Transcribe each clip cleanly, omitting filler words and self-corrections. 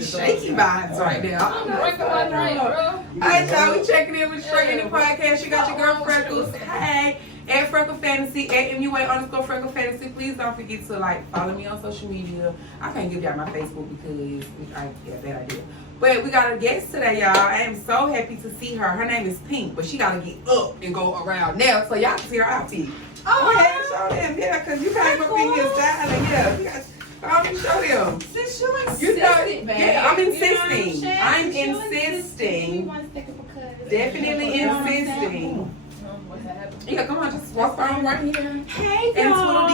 Shaky vibes right there. I'm drinking my drink, bro. Alright, y'all, we checking in with Straightignantpodcast. You got your girl Freckles. Hey, at Freckle Fantasy, at MUA_Freckle Fantasy. Please don't forget to follow me on social media. I can't give y'all my Facebook because bad idea. But we got a guest today, y'all. I am so happy to see her. Her name is Pink, but she gotta get up and go around now so y'all can see her outfit. Go ahead and show them, yeah, because you came up in here styling, yeah. Show them. Since you insisted, babe. Yeah, I'm insisting. You know I'm insisting. Give me 1 second because Definitely insisting. Yeah, come on, just walk around right here. Hey, and twiddle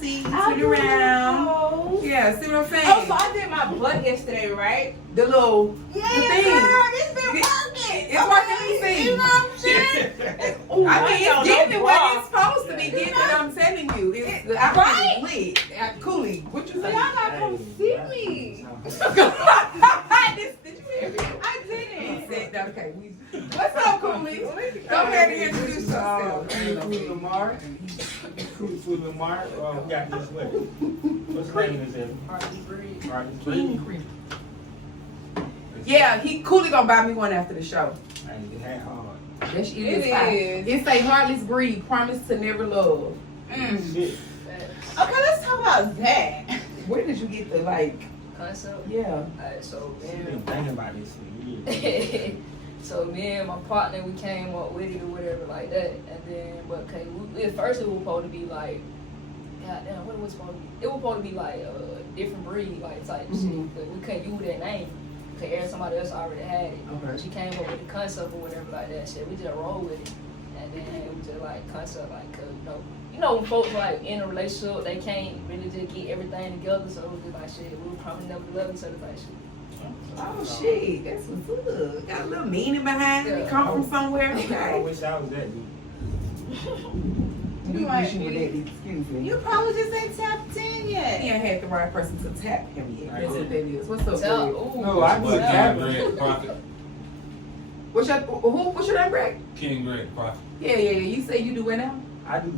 dee, twiddle around. Yeah, see what I'm saying? Oh, so I did my butt yesterday, right? The little the thing. Girl, it's been working. It's working. You know what I'm saying? I mean, it's giving what it's supposed to be giving. I'm telling you, it's right. Lit. Coolly, what you So say? y'all gotta come see me. Did you hear me? I didn't. Said that. Okay, what's up, Cooley? Go ahead and introduce yourself. Lamar. Lamar. We got this way. What's the name of this? Artist Breed. Yeah, Cooley gonna buy me one after the show. I ain't that hard. That shit is. It's a heartless breed. Promise to never love. Shit. Okay, let's talk about that. Where did you get the concept? Yeah. Alright, so She been thinking about this for years. so me and my partner, we came up with it or whatever like that, and then at first it was supposed to be like, goddamn, what it was supposed to be? It was supposed to be like a different breed, type shit, but we couldn't use that name because somebody else already had it. Okay. She came up with the concept or whatever like that shit. We just roll with it, and then it was just concept cause you know when folks in a relationship they can't really just get everything together, so it was just shit, we'll probably never love each other shit. Oh shit, that's what's good. Got a little meaning behind it. It come from somewhere. I Okay. wish I was that dude. We wish you were that. Excuse me. You probably just ain't tapped in yet. He ain't had the right person to tap him yet. That's what that is. What's up, Tell, Greg? ooh, No, I was King Greg Prophet. What's your name, Greg? King Greg Prophet. Yeah. You say you do it now? I do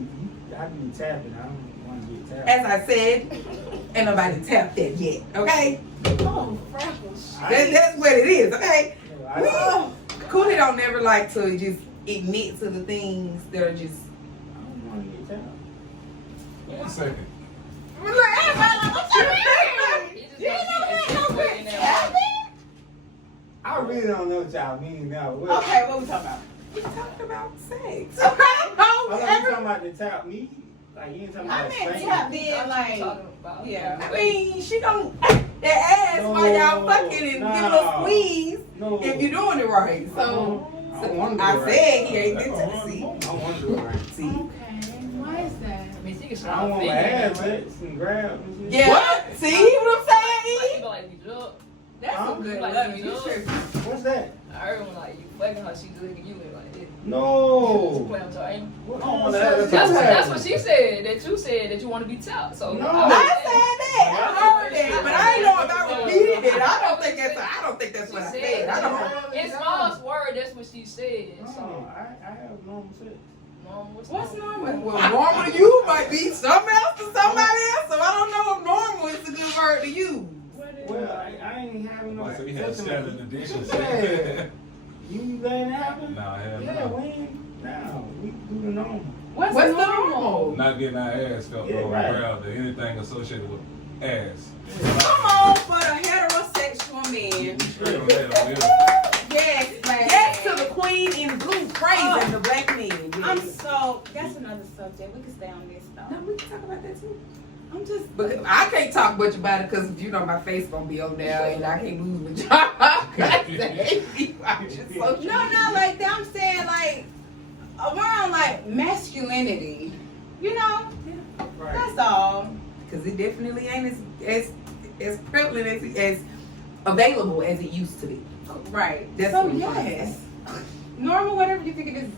tapping. I don't want to get tapped. As I said, ain't nobody tapped that yet. Okay. Oh, freckles. That's what it is. Okay. No, Cooley don't never like to just admit to the things that are just. I don't want to get tapped. Wait a second. Look, everybody like, what you mean? You ain't never had no tapping? I really don't know what y'all mean now. Okay, what we talking about? We talked about sex. Okay, I thought you talking about to tap me. Like you ain't talking I about meant spanking. tapped in yeah. I mean, she don't that ass while y'all fucking and give a squeeze if you're doing it right. So I said he ain't good to see. I want to do it right. See. Okay, why is that? I mean, she can I don't want my ass licked and grab and shit. Yeah. What? See what I'm saying? That's Huh? some good Like, love. you You know? tripping. What's that? I heard when you fucking her, she looking you like this. No. Playing with her, ain't you? I don't want that. That's what she said. That you said that you want to be tapped. So No. I said that. I heard that, but I ain't know if I repeated it. I don't think that's what I said. I don't. In smallest word, that's what she said. No, So, I have normal sex. What's normal? Well, normal to you might be something else to somebody else. So I don't know if normal is a good word to use. Well, I ain't having no. So we have standard editions. Yeah. You letting it happen? No, I have Yeah, not. we ain't. No, we do the normal. What's the normal? Not getting our ass felt Yeah, or right. around or anything associated with ass. Come on for the heterosexual men. Straight on that, on that. Yes, yes to the queen in blue, praising the black men. Yes. That's another subject. We can stay on this though. No, we can talk about that too. I'm just. But I can't talk much about it because my face gonna be on there and I can't lose my job. I'm just so No, like that. I'm saying around masculinity. You know, Right. that's all. because it definitely ain't as prevalent as available as it used to be. Right. That's so what I'm trying to yes, normal, whatever you think it is.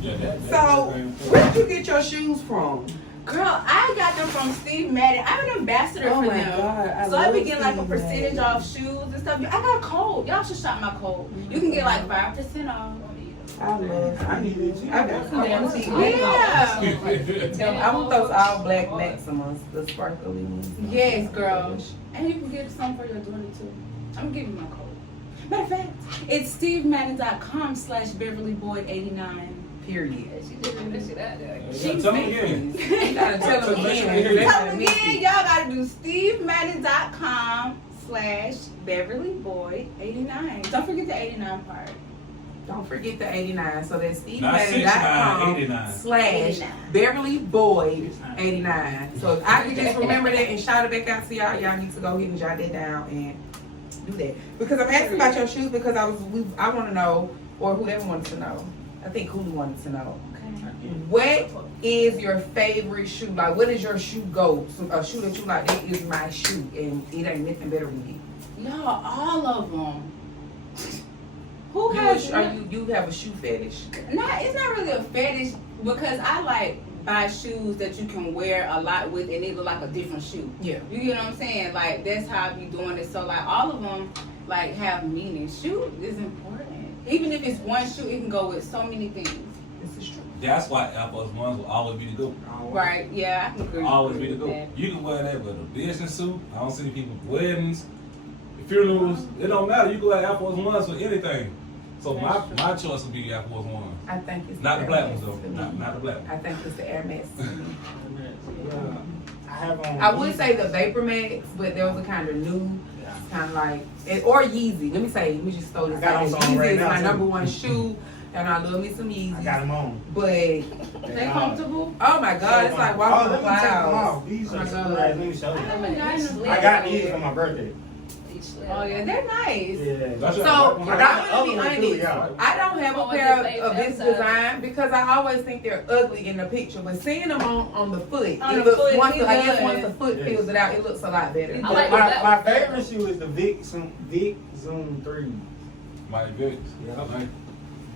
Yeah, So where did you get your shoes from? Girl, I got them from Steve Madden. I'm an ambassador Oh for my them. God, So I love be getting a Steve percentage Madden. off shoes and stuff. I got a code. Y'all should shop my code. You can get 5% off. I love I need it too. I got some damn teeth. Yeah. I want those all black Maximus, the sparkly ones. Yes, girl. And you can get some for your daughter too. I'm gonna give you my code. Matter of fact, it's stevemadden.com/BeverlyBoyd89. Period. Yeah, she just doing this shit out there. She's tell me again. You gotta tell them again. Tell them again, y'all gotta do stevemadden.com/BeverlyBoyd89. Don't forget the 89 part. Don't forget the 89. So that's Not 69, 89. /BeverlyBoyd89. So if I can just remember that and shout it back out to y'all. Y'all need to go ahead and jot that down and do that. Because I'm asking about your shoes because I want to know, or whoever wanted to know. I think Cooley wanted to know. What is your favorite shoe? Like, what is your shoe go? A shoe that you like, that is my shoe, and it ain't nothing better with it. Y'all, all of them. Who has? You have a shoe fetish? It's not really a fetish because I like buy shoes that you can wear a lot with and they look like a different shoe. Yeah. You get what I'm saying? Like that's how I be doing it. So like all of them like have meaning. Shoe is important. Even if it's one shoe, it can go with so many things. This is true. That's why Air Force Ones will always be the go. Right? Yeah, I can agree. Always be the with go. that. You can wear that with a business suit. I don't see people with weddings, funerals. It don't matter. You can wear Air Force Ones for anything. So my choice would be Air Force Ones. I think it's Not the Air black Max ones though. to me. Not the black ones. I think it's the Air Max. to me. I have on. I would say the Vapor Max, but there was a kind of new, kind of like, or Yeezy. Let me just throw this I got out. them on Yeezy right is now, my too. number one shoe, and I love me some I Yeezys. got them on. But They comfortable? oh my God, it's like walking on Let me take them clouds. off. These Oh my are God. super nice. Let me show I you. haven't gotten them. I got these for my birthday. Oh yeah, they're nice. Yeah. That's So, right. I'm gonna be other one too, honest. yeah. I don't have a pair of this design because I always think they're ugly in the picture. But seeing them on the foot, On it the looks foot, once it I guess does. once the foot Yes. fills it out, it looks a lot better. I like My favorite shoe is the Vic Zoom 3. Mike Vicks. Yeah. Like,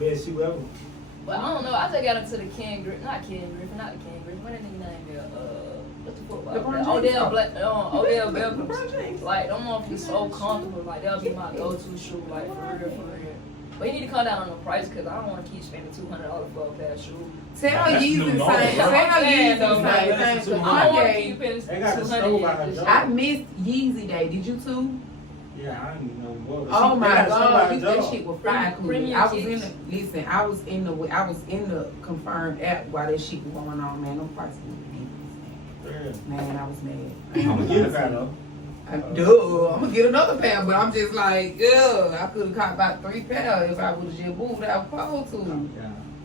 Best shoe ever. But I don't know. I just got into the Ken Griffin, not the Ken Griffin. What that nigga name there? What's the football? LeBron James. Odell LeBron Beckham. James. Like, them motherfuckers so comfortable. Like, that'll be my go-to shoe. Like, for real. But you need to cut down on the price because I don't want to keep spending $200 for a pair of shoes. Tell That's Yeezy new the normal. same. Tell Yeezy the Yeah, same that's thing. too Cause much. I don't want to Kanye, keep paying They got the stove by her $200. job. I missed Yeezy Day. Did you too? Yeah, I didn't even know what. Oh my God, you that shit was fire. Premium I was in kicks. the I was in the confirmed app while that shit was going on, man. Them prices were ridiculous. Man, I was mad. I'm gonna get a pair though. I'm gonna get another pair, but I'm just like, I could have caught about 3 pairs if I would have just moved out cold to.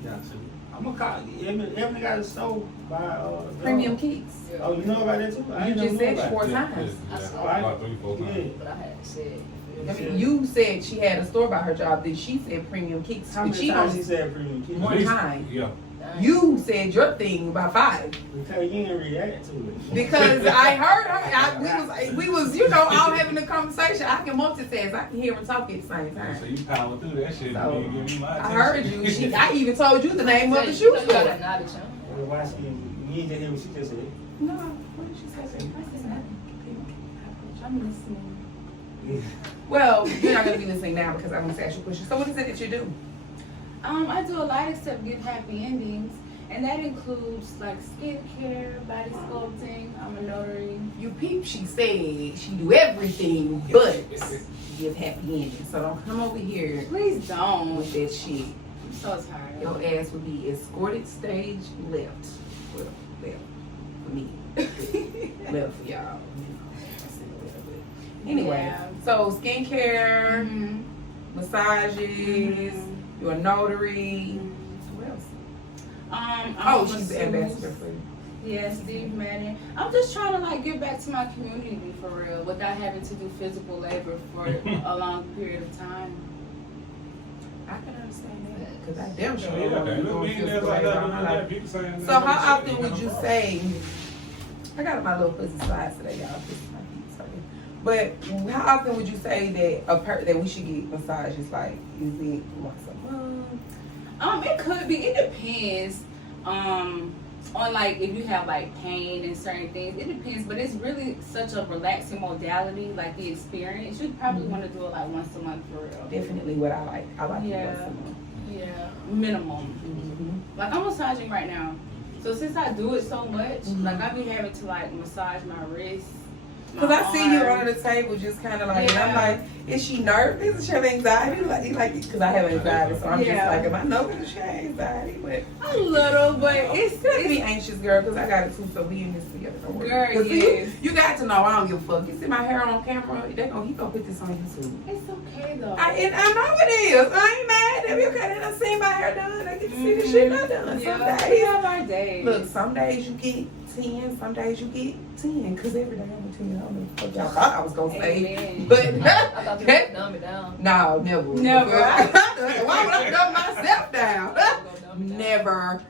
Yeah, too. I'm gonna call. Ebony got a stove by Premium Kicks. Oh, you know about that too? I You didn't just know said about 4 it. times. About 3-4 times. Yeah. But I had to say it. I mean, you said she had a store by her job, then she said Premium Kicks. How But many she times don't- she said premium kid? One time. Yeah. You said your thing about 5. Because you didn't react to it. Because I heard her, we was, all having a conversation. I can multitask. I can hear and talk at the same So time. you power through that shit. So, You didn't give me my I attention. heard you. I even told you the name of the You shoe know you got store. that knowledge, huh? Well, why she you need to hear what she just said. No, what did she say? I'm listening. Yeah. Well, you're not going to be listening now because I'm going to ask you a question. So what is it that you do? I do a lot except give happy endings, and that includes like skincare, body sculpting. I'm a notary. You peep, she said she do everything but give happy endings. So don't come over here Please don't. with that shit. I'm so tired. Your ass would be escorted stage left. Well, left for me. Left for y'all. Anyway, Yeah. so skincare, Mhm. massages, Mhm. you're a notary. What else? I'm Oh, a she's the masseuse. ambassador for Yeah, Steve Madden. I'm just trying to like give back to my community for real, without having to do physical labor for a long period of time. I can understand that because I damn sure Yeah, don't want to okay. do Look, we ain't physical there like labor that, all my like life. people saying So that how shit, often would you know? say? I got my little fuzzy slides today, y'all. Fix my feet, sorry. But how often would you say that that we should get massages? Like, is it once a month? It could be. It depends. On like if you have like pain and certain things, it depends. But it's really such a relaxing modality, like the experience. You probably want to do it like once a month for real. Definitely what I like. I like it Yeah. once a month. Yeah. minimum. Mm-hmm. Like I'm massaging right now, so since I do it so much, Mhm. like I be having to like massage my wrists. Because I see you under the table just kind of like, and I'm Yeah. like, is she nervous? Is she have anxiety? Like, because I have anxiety, so I'm just Yeah. like, am I nervous? She have anxiety, but A little, but it's you have to be anxious, girl, because I got it too, so we in this together. Don't worry. Girl, 'Cause yes. you got to know I don't give a fuck. You see my hair on camera, he gonna put this on YouTube. it's okay though. And I know it is. I ain't mad. If you can't have seen my hair done, I get to see the shit not done. Yeah, Some we days, have our days. look, some days you get 10, some days you get 10, because every day I'm a 10. I don't know what y'all thought I was gonna say. Amen. But I thought you were gonna dumb it down. no, never. Never. Why would I dumb myself down? I'm gonna dumb it down. Never.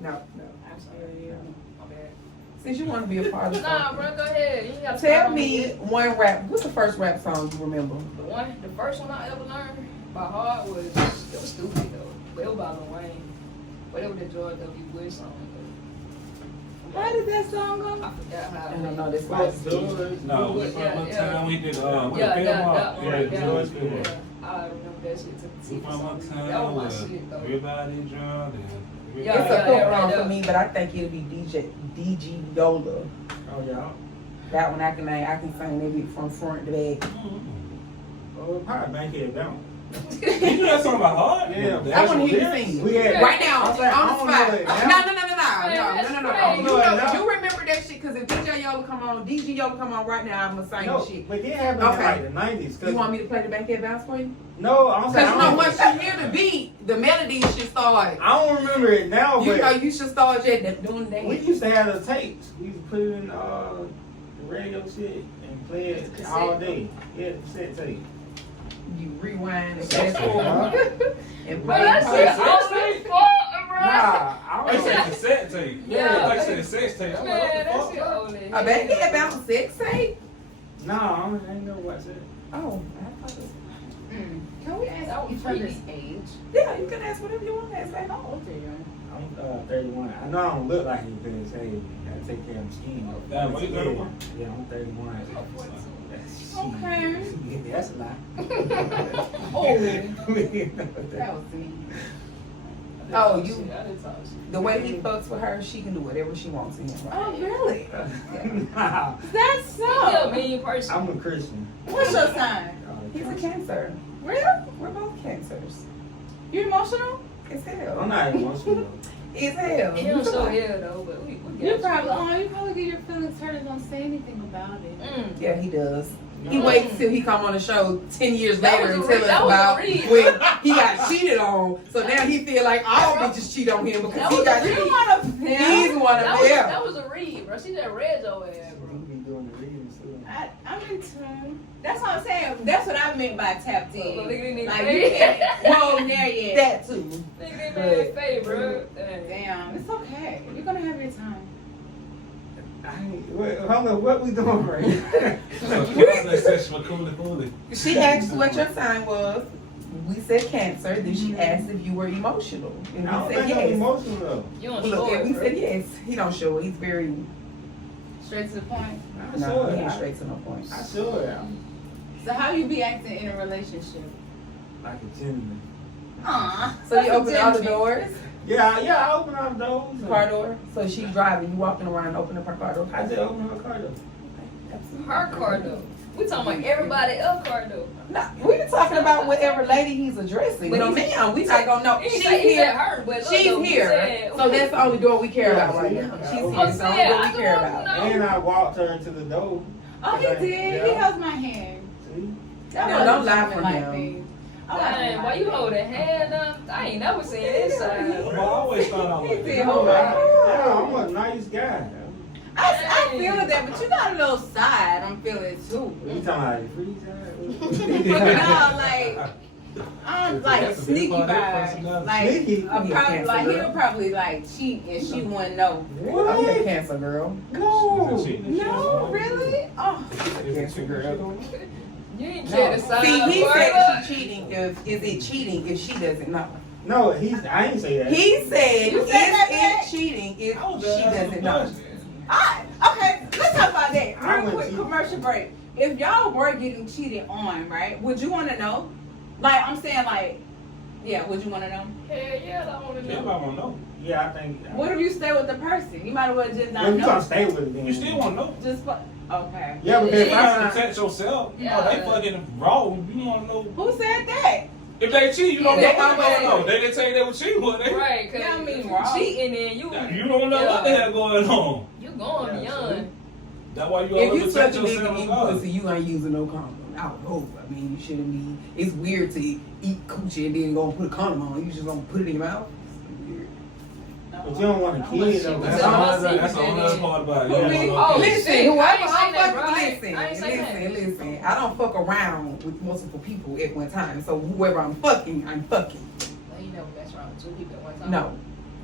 No. I'm sorry. My bad. Since you want to be a part of Nah, something, bro, go ahead. You ain't gotta tell start on me one rap. What's the first rap song you remember? The first one I ever learned by heart was, it was stupid though, but it was by Lil Wayne. But it was the George W. Bush song. How did that song go? I forgot how. I don't know. This Like, was. No, we Yeah, from yeah. town we did Yeah, with that the film one. Yeah, right, George yeah. Bush. I remember that shit to the We tip. from That town was my with shit though. everybody drunk. Yeah, It's a yeah, cool right song for there. me, but I think it'll be DG Yola. Oh, yeah. That one I can sing maybe from front to back. Oh, probably Bankhead down. You do that song by heart? Yeah. I want to hear you sing We it. had Right now, I'm on saying, the I don't spot. know it now. No. No. You remember that shit, because if DJ Yola come on, DG Yola come on right now, I'm going to sing No, the shit. but it happened Okay. in like the 90s. You want me to play the Bankhead Bounce for you? No, I'm saying. Because you know, once you hear the beat, the melody should start. I don't remember it now, You know, but you should start doing that. we used to have the tapes. We used to put it in the radio shit and play it all day. Yeah, cassette tape. You rewind and That's fast cool, huh? forward and Bro, play that shit it. always fun, bro. Nah, I I don't said know. cassette tape. Yeah. Like I said sex tape. I'm like, Man, that what the shit fuck? old as A hell. Bankhead Bounce sex tape? Nah, I ain't know what it. Oh, I thought it was. Can we ask That was each other's freaky. age? Yeah, you can ask whatever you want to ask. Like, How old are you? I'm 31. I know I don't look like it because, hey, I take care of my skin. Damn, what you 31? Yeah, I'm 31. Okay. Yeah, that's a lie. Oh. That That was me. Oh, you- Shit, I didn't talk shit. the way he fucks with her, she can do whatever she wants to him. Oh, Right? really? Nah, That's Yeah, so. mean person. I'm a Christian. What's your sign? He's a Cancer. Really? We're both Cancers. You emotional? It's I'm hell. not emotional. It's hell. He don't show hair though, but we You got probably get your feelings hurt and don't say anything about it. Yeah, he does. He No. waits till he come on the show 10 years That later and was tell a us read. That was a about read. when he got cheated on. So now he feel like all bitches cheat on him because That he was got a You cheated. want to He's one of them. That was a read, bro. She just read your ass, We bro. be doing the readings too. I'm in tune. That's what I'm saying. That's what I meant by tapped in. Look at these Like niggas. you can't go in there yet. That too. Nigga, man, fade, bro. Dang. Damn, it's okay. You're gonna have your time. Hold on, what we doing right now? Cooley. She asked what your sign was. We said Cancer. Then she asked if you were emotional. And I don't we said think I'm yes. emotional though. You don't Look, show and it, we bro. said yes. He don't show it. He's very Straight to the point. I no, sure he ain't am. straight to no point. I sure am. So how you be acting in a relationship? Like a gentleman. Aw. So you open all the doors, Yeah, I open up doors. car door. So she's driving. You walking around and open up her car door. I just open her car door. Her car though. We talking about everybody else car though. No, we been talking about whatever lady he's addressing. But No, he's- ma'am, we not gonna know. He She's said here. her, but look, She's though, he here. said- So that's the only door we care about right now. She's here. I'm It's the only door we saying, care I about. don't And I walked her to the door. Oh, he did. He held my hand. See? That No, wasn't don't lie something for like him. me. Dang, why you hold a hand up? I ain't never seen this side. Well, I always thought I was He like did that. hold my hand. Yeah, I'm a nice guy. I feel that, but you got a little side. I'm feeling too. You talking about the free No, time? like I'm like That's a big sneaky part of that vibes. personality. Like Sneaky? I'm probably like he'll probably like cheat and she wouldn't know. I'm a Cancer girl. No. No, really? Oh, Cancer girl. You ain't care to side. See, he boy. said she cheating. Is it cheating if she doesn't know? No, I ain't say that. He said, You is said that, it man? cheating if I was she just asking doesn't a know? question. okay. Let's talk about that. I Real wouldn't quick cheat. commercial break. If y'all were getting cheated on, right? Would you want to know? Like I'm saying, like Yeah, would you want to know? Hell yeah, I want to Everybody know. want to know. Yeah, I think. What if you stay with the person? You might as well just not Well, you know. can't stay with it then. You still want to know. Just okay. Yeah, because You if gotta I protect yourself. You know, Yeah. they fucking raw. You want to know. Who said that? If they cheat, you don't Yeah, know what they they know. They didn't tell you they were cheating, but they. Right, cause Yeah, I mean, raw. cheating and you You don't know what the hell going on. you going beyond. That's why you If always you protect such a nigga yourself. eating regardless. pussy, you ain't using no condom. I would hope. I mean, you shouldn't be. It's weird to eat coochie and then go and put a condom on. You just gonna put it in your mouth. It's weird. But you don't want a kid though. That's the only other part about it. You Who don't me? know. Oh, Listen, shit. whoever I ain't say I'm that, fucking, bro. I ain't say that. listen. I don't fuck around with multiple people at one time. So whoever I'm fucking. No, you never mess around with two people at one time. No,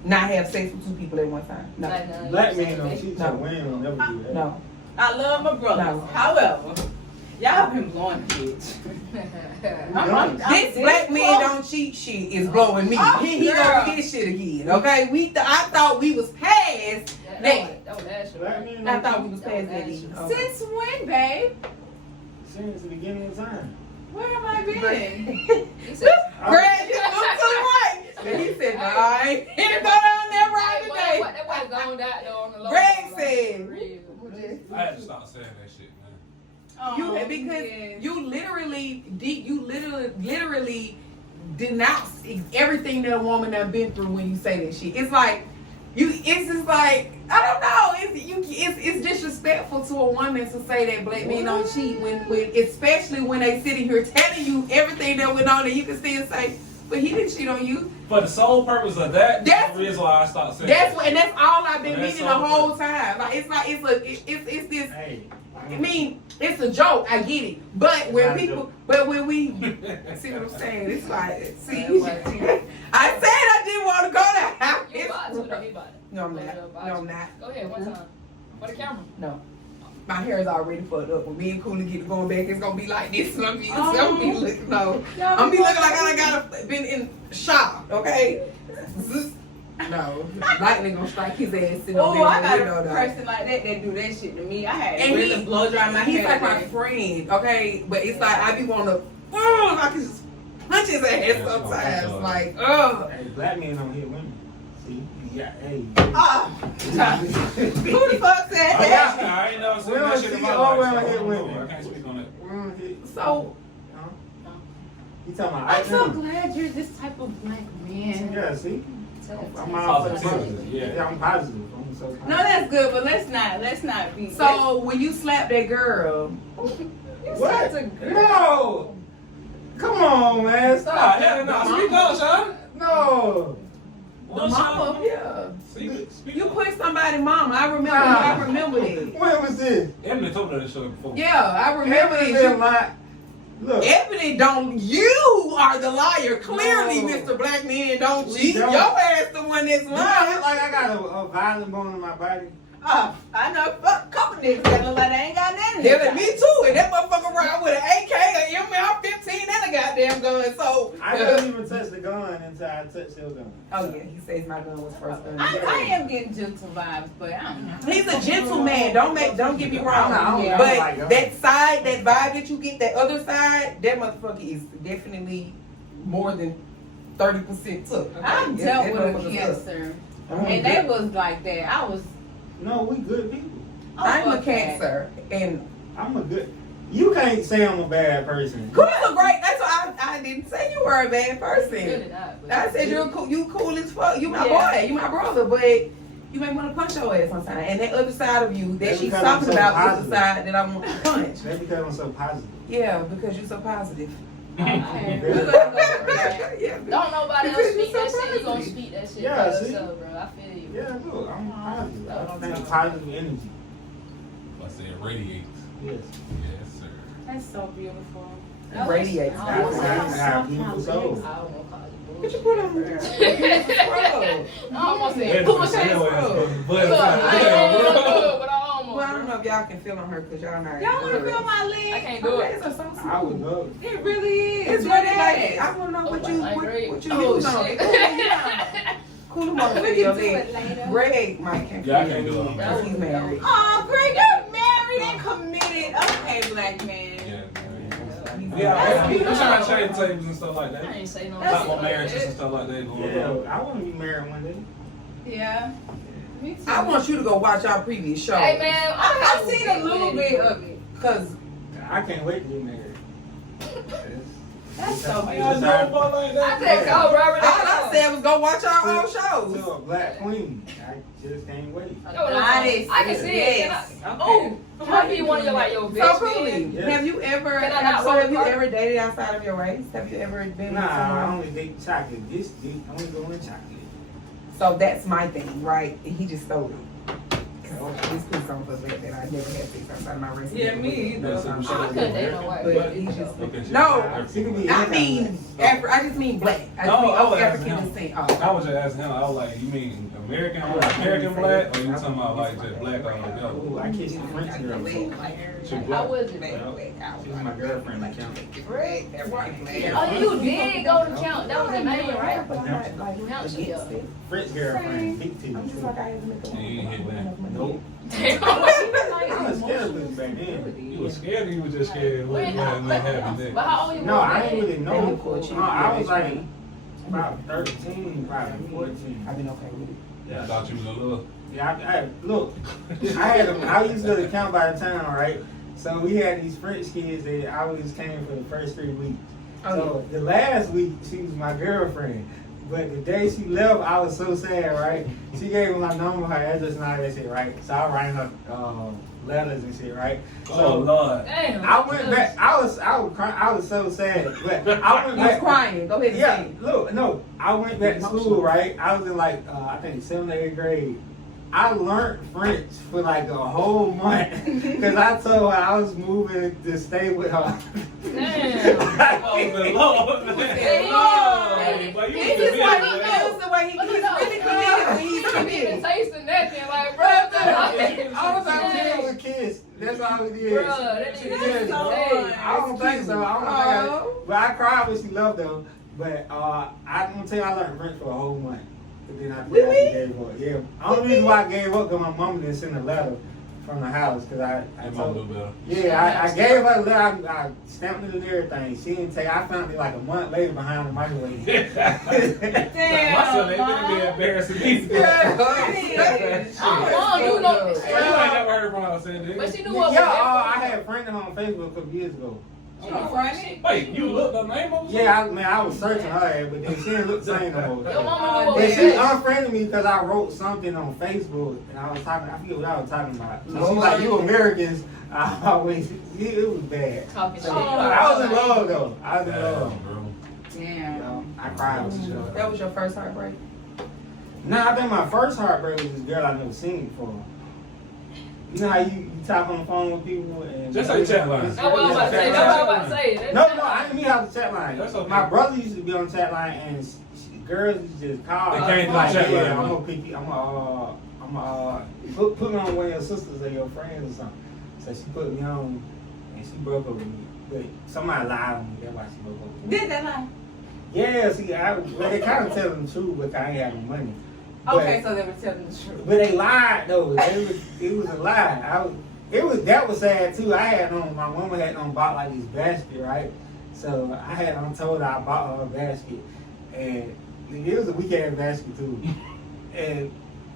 not have sex with two people at one time. No, Like, Black men don't cheat, so No. women don't never do that. no. I love my brothers. No. However, y'all been blowing bitch. This black man don't cheat shit is blowing me. Oh, He girl. gonna his shit again. Okay, I thought we was past that. That was Ashley, Black right? men I don't thought cheat we was That past was that. Ashley. Okay. Since when, babe? since the beginning of time. Where have I been? He said, Greg, you look to the right. And he said, "No, I ain't here to go down that road today." That was zoned out though on the low. Greg like, said. for real. I had to stop saying that shit, man. You Oh, because yes. you literally denounce everything that a woman done been through when you say that shit. It's like it's just like I don't know. It's disrespectful to a woman to say that black men don't cheat when especially when they sitting here telling you everything that went on and you can still say, but he didn't cheat on you. For the sole purpose of that, That's- the reason why I stopped saying That's that. what, and that's all I've been That's meaning the all whole time. Like it's this. Hey. I mean, it's a joke. I get it, but when people, but when we see what I'm saying, it's like, see, I said I didn't want to go there. You about to though, he about to. No, I'm not. No, I'm not. Go ahead, one time. For the camera. No, my hair is already fucked up. When me and Cooley get going back, it's gonna be like this. It's gonna be looking, no. I'm be looking like I done been in shock. Okay. No, lightning gonna strike his ass sitting over Oh, there I in the got window, a though. person like that do that shit to me. I had And really blow dry my he's hair. like my today. friend, okay? But it's like I be wanting to, I can just punch his ass sometimes. Like, Hey, black men don't hit women. See? Yeah, hey. Ah, who the fuck said Oh, that? yeah. I ain't never seen We that don't shit in see my all life. women so I hit don't know. women. I can't speak on that. Women hit. so Huh? You talking about I'm so I glad you're this type of black man. Yeah, see? I'm Positivity, yeah. I'm positive. I'm so positive. No, that's good, but let's not be. so when you slap that girl, What? No! Come on, man. Ah, Stop. hell no. Speak up, Sean. No. the mama, yeah, Speak you up. put somebody's mama. I remember that. When was this? Emily told me that show before. Yeah, I remember Every that. lie. Look. Ebony don't. You are the liar. Clearly, No. Mr. Black Man don't We cheat. don't. Your ass the one that's Do I look lying. like I got a violent bone in my body? I know a couple niggas that look like they ain't got nothing. Hell, me too. And that motherfucker ride with an AK, an ML-15, and a goddamn gun. So I didn't even touch the gun until I touched your gun. oh yeah, he says my gun was first gun. I am getting gentle vibes, but I don't know. He's a gentleman. Don't get me wrong. I don't But like guns. that side, that vibe that you get, that other side, that motherfucker is definitely more than 30% took. Okay? I That dealt with a motherfucker's up. cancer, I'm and they was like that. I was. No, we good people. I'm a fuck that. Cancer, and I'm a good. You can't say I'm a bad person. Cool's a great. That's why I didn't say you were a bad person. Really not. But I said you cool as fuck. You my Yeah. boy. You my brother. But you may want to punch your ass sometimes. And that other side of you that That's she's because talking I'm so about is positive. the side that I want to punch. Maybe because I'm so positive. Yeah, because you're so positive. Okay. We're gonna go with that. Yeah. don't nobody else Because speak you're that so shit. You gonna positive. speak that shit Yeah, by see? yourself, bro. I feel you. Yeah, look, I'm positive. I don't think positive energy. I said it radiates. Yes. Yes, sir. That's so beautiful. It radiates. I That's don't how know. I have beautiful souls. I don't want to call you What you bullshit. put on there? I almost said Yeah, Put my the hands hell up. is- but- Look, I ain't yeah, know, but I almost. Well, I don't know if y'all can feel on her because y'all not. Y'all want to feel my I leg? can't Her do it. legs are so smooth. I would love it. It really is. It's really like I want to know what you like what Greg. you use Oh, on. shit. Cool him on We the can video do it leg. later. Greg might can't Yeah, I feel can't do it. because he's married. Oh, Greg, you're married and committed. Okay, black man. Yeah. He's Yeah, I'm trying to change tables and stuff like I that. ain't say no. Not shit my like marriages that. and stuff like that going Yeah, on. I want to be married one day. Yeah. Me too. I want you to go watch our previous shows. Hey man, I've seen a little bit of it. Cause I can't wait to get married. That's so You don't know about like I that? said go Robert. all I said was go watch our old To shows. a black queen. I just can't wait. I can see it. Yes. Oh, might be one of your like your So best Cooley, friends. Yes. have you ever? Can I not So roll have you the car? ever dated outside of your race? Have you ever been with Nah, I someone? only date chocolate. This dick, I only go in chocolate. So that's my thing, right? And he just stole it. This piece on for that I never had sex outside of my race. Yeah, me either. That's some shit. I couldn't date no white. But he just Okay, shit. no. She can be I any mean, kind I just mean black. I No, just mean I was African asking him. descent. I was just asking him, I was like, you mean American black, or you talking about like just black all together? Ooh, I kissed a French girl before. She I black. wasn't. She was my girlfriend. I count. Oh, you did go to count. That was in Maine, right? But I'm not like Count against it. French girlfriend. Big titties. I'm just like I had to make a Yeah, you hit that. Nope. Damn. I was scared of this back then. You was scared or you was just scared what Wait, happened there? but how old you No, were I ain't then? really know. I was like about 13, probably 14. I've been okay with it. I thought you was a little. Yeah, look, I used to go to camp by the town, right? So we had these French kids that always came for the first 3 weeks. So the last week, she was my girlfriend. But the day she left, I was so sad, right? She gave me my number, her address, and all that shit, right? So I write her letters and shit, right? Oh So Lord. Damn. I went back. I was crying. I was so sad. But I went You was back. crying. Go ahead and Yeah, say it. look, no. I went back to school, right? I was in like, I think 7th, 8th grade. I learned French for like a whole month because I told her I was moving to stay with her. Damn. Oh the Lord. Hey, Oh, but you He was just a like man, he man. feels the way he's really committed when he's Even committed. tasting nothing, like, bro. I was out there with kids. That's all it is. Bro, that nigga Yeah. hey. I don't think so. I don't think Oh. but I cried when she left though. But I'm gonna tell you, I learned French for a whole month. But then I Really? gave up. Yeah. Only reason why I gave up because my mom didn't send a letter from the house because I That told mom do better. Yeah, I gave her a letter. I stamped it and everything. She didn't take. I found it like a month later behind the microwave. Damn. My son ain't gonna be embarrassing these days. Mom, you know this. You ain't never heard from her saying But that. she knew what Yeah, was I had a friend of her on Facebook a couple years ago. Wait, you looked the name of her? Yeah, I was searching her ass, but then she didn't look the same no more. Your mama knew what But was she that. unfriended me because I wrote something on Facebook and I was talking. I forget what I was talking about. So she was like, "You Americans, I always." It was bad. Talking shit. I was in love though. I was in love. Damn, bro. Damn. I cried with the show. That was your first heartbreak? Nah, I think my first heartbreak was this girl I never seen before. You know how you talk on the phone with people and Just say chat line. That's what I'm about to say. That's what I'm about to say. No, I didn't mean how the chat line. That's okay. My brother used to be on the chat line and girls used to just call. They came to the like, chat line, yeah, I'm huh? gonna pick you. I'm gonna put me on one of your sisters or your friends or something. So she put me on and she broke up with me. But somebody lied on me. That's why she broke up with me. Did that lie? Yeah, see, they kind of telling the truth, but I ain't having money. Okay, so they were telling the truth. But they lied though. It was a lie. That was sad too. I had my mama had bought like this basket, right? So I had told her I bought her a basket, and it was a weak ass basket too. And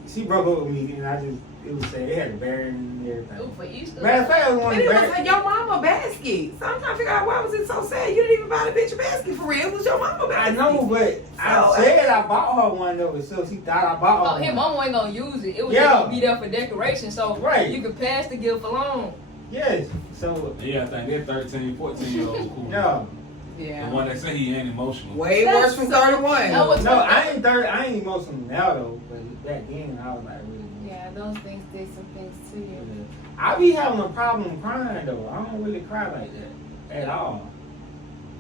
she broke up with me, and it was sad. It had a bear and everything. Ooh, for Easter. Matter of fact, it was one And it was bear. like your mama basket. So I'm trying to figure out why was it so sad? You didn't even buy the bitch a basket for real. It was your mama I basket. know, but I said I bought her one though, so she thought I bought Oh, her his one. mama ain't gonna use it. It was Yeah. just gonna be there for decoration, so Right. you could pass the gift along. Yes. So Yeah, I think they're 13, 14-year-olds cool. no, The Yeah. one that say he ain't emotional. Way worse from 31. That was I ain't emotional now though, but back then I was like really. Yeah, those things did some things to you. I be having a problem crying though. I don't really cry like that at all.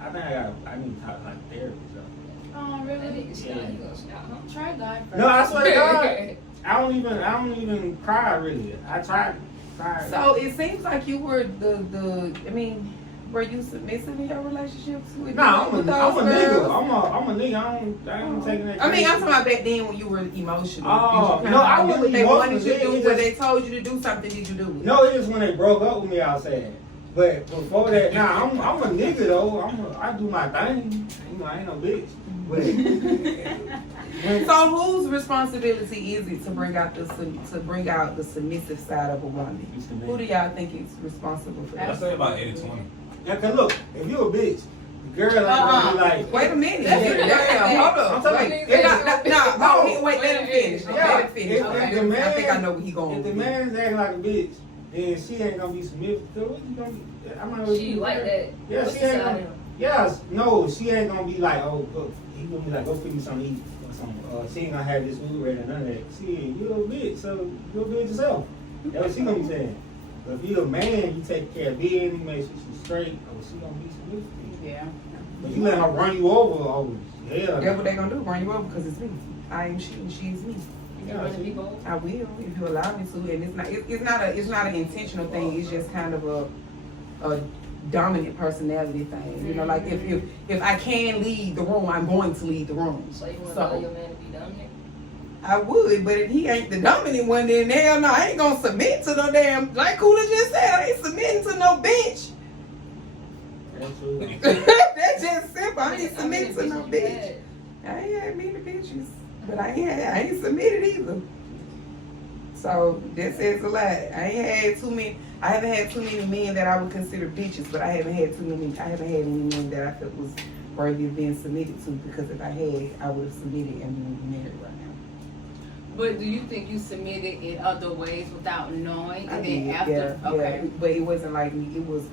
I think I need to talk to like a therapist though. Oh, That really? nigga shot, he gonna shout, huh? Try God first. No, I swear to God, I don't even cry really. I try to cry. So it seems like you were were you submissive in your relationships with Nah, I'm a with those nigga. girls? I'm a nigga. I ain't taking that. I mean, I'm crazy. talking about back then when you were emotional. Oh, Did you no, I kinda do wasn't what they wanted you to emotional. do, It where just- they told you to do something, did you do it? No, it is when they broke up with me. I was sad. But before that, nah, I'm a nigga though. I do my thing. You know, I ain't no bitch. But So whose responsibility is it to bring out the submissive side of a woman? Who do y'all think is responsible for I that? say about 80-20. yeah, cause look, if you a bitch, the girl ain't gonna be like. Wait a minute. That's Damn, it. hold I'm up. telling Wait. you, Wait, let him finish. Yeah, Let him finish. if Okay. the man, I think I know where he going. If the with this. man's acting like a bitch, then she ain't gonna be submissive. Cause what you gonna be? I'm not She like that. Yeah, What's she the ain't side gonna. of him? Yes, no, she ain't gonna be like, oh, look, he gonna be like, go feed me something to eat or something. She ain't gonna have this food ready or none of that. She, you a bitch, so you a bitch yourself. That's what she gonna be saying. But if you a man, you take care of business, you make sure she's straight, oh, she gonna be submissive. Yeah. But you let her run you over, oh, yeah. That's what they gonna do, run you over because it's me. I am she and she's me. You want to be bold? I will if you allow me to, and it's not an intentional thing. It's just kind of a dominant personality thing. You know, like if I can lead the room, I'm going to lead the room. So you want to So- allow your man to be dominant? I would, but if he ain't the dominant one, then hell no, I ain't gonna submit to no damn. Like Cooler just said, I ain't submitting to no bitch. Absolutely. That's just simple. I ain't submitting to no bitches you bitch. had? I ain't had many bitches, but I ain't submitted either. So that says a lot. I haven't had too many men that I would consider bitches, but I haven't had any men that I felt was worthy of being submitted to, because if I had, I would have submitted and we would be married right now. But do you think you submitted in other ways without knowing, and then did, after? yeah, Okay. yeah. But it wasn't like me. It was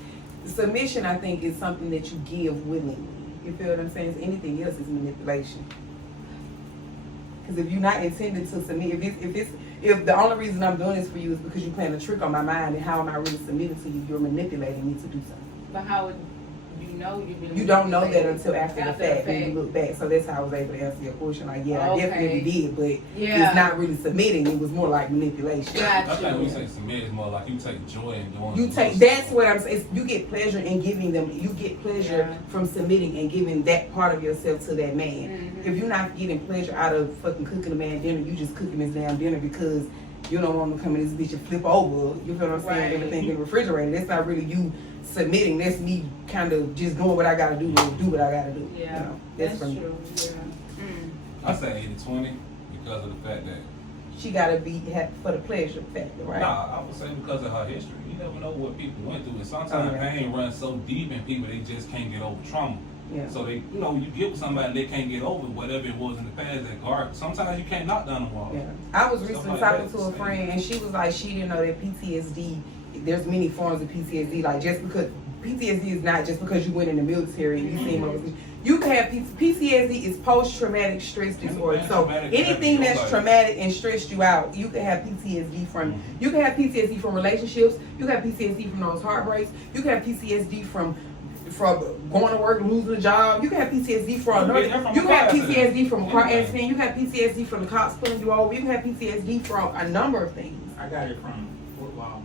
submission. I think is something that you give willingly. You feel what I'm saying? Anything else is manipulation. Because if you're not intended to submit, if the only reason I'm doing this for you is because you playing a trick on my mind, and how am I really submitting to you? You're manipulating me to do something. But how would you know you really? You don't know that until after the After the fact, when you fact. look back. So that's how I was able to answer your question. Like, yeah, I Okay. definitely did, but Yeah. it's not really submitting. It was more like manipulation. Got I think when you you. say submit, it's more like you take joy in doing You the take, most. that's what I'm saying. You get pleasure in giving them. You get pleasure Yeah. from submitting and giving that part of yourself to that man. Mhm. If you're not getting pleasure out of fucking cooking a man dinner, you just cooking his damn dinner because you don't want him to come in this bitch and flip over. You feel what I'm saying? Right. Everything in the refrigerator. That's not really you submitting. That's me kind of just doing what I gotta do to do what I gotta do. Yeah. You know, that's That's for me. true. Yeah. I say 80-20 because of the fact that She gotta be for the pleasure factor, right? Nah, I would say because of her history. You never know what people went through. And sometimes yeah. pain runs so deep in people they just can't get over trauma. Yeah. So they, you get with somebody and they can't get over whatever it was in the past that guard. Sometimes you can't knock down the wall. Yeah. I was Stuff recently like talking that. to a friend, and she was like, she didn't know that PTSD, there's many forms of PTSD. Like, just because PTSD is not just because you went in the military and you seen overseas. You can have PTSD is post-traumatic stress disorder. So anything that's traumatic and stressed you out, you can have PTSD from. You can have PTSD from relationships. You can have PTSD from those heartbreaks. You can have PTSD from going to work, losing a job. You can have PTSD from another. You can have PTSD from a car accident. You can have PTSD from the cops pulling you over. You can have PTSD from a number of things. I got it from football.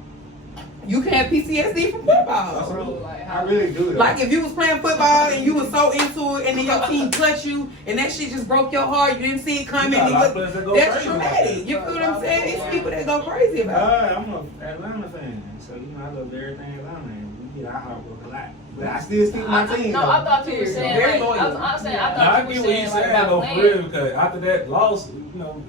You can have PTSD from football. Bro, like, I really do that. Like if you was playing football and you was so into it, and then your team touched you, and that shit just broke your heart. You didn't see it coming. That's traumatic. You feel what I'm saying? It's people that go crazy about it. I'm an Atlanta fan, so I love everything Atlanta. And we get our heart broke a lot, but I still stick with my team. No, I thought you were saying Very like, loyal. I'm saying, I Now, thought I you get were what you're saying like saying about though, for playing. real, because after that loss,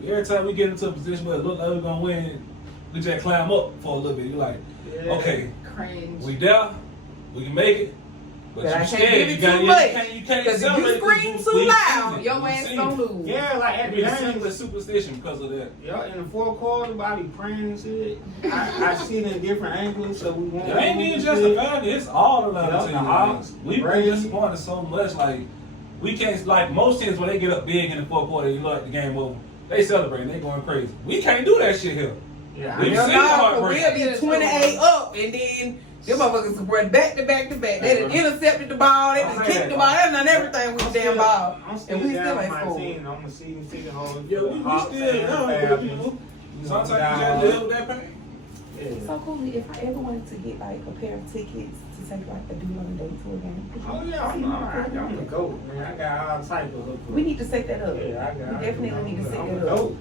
every time we get into a position where it look like we're gonna win, we just climb up for a little bit. You're like, okay, Cringe. we there, we can make it, but But I you can't scared. give You it can't, too you much. can't, you can't Because if celebrate you scream because too we've loud, seen it. your We've ass seen gonna it. lose. Yeah, like at the We've seen games. the superstition because of that. Yeah, in the fourth quarter, I be praying and shit. I see it in different angles, so we won't. It ain't even just the family, it's all around the team. We've been disappointed so much, like, we can't, like, most teams when they get up big in the fourth quarter, you look like the game over, they celebrating, they going crazy. We can't do that shit here. Yeah, We've Hell seen no, heartbreak. we'll be 28 up, and then them motherfuckers run back to back to back. They done intercepted the ball, they done kicked the ball, they done done everything with the damn ball. I'm still And we down still with ain't my scored. team. I'm a season ticket holder. Yeah, we still down, but, you know, sometimes you just deal with that pain. So cool, if I ever wanted to get like a pair of tickets to take like a dude on a date to a game. Oh yeah, I'm the GOAT, man. I got all type of hook. We need to set that up. Yeah, I got. We definitely need to set I'm that the up. GOAT.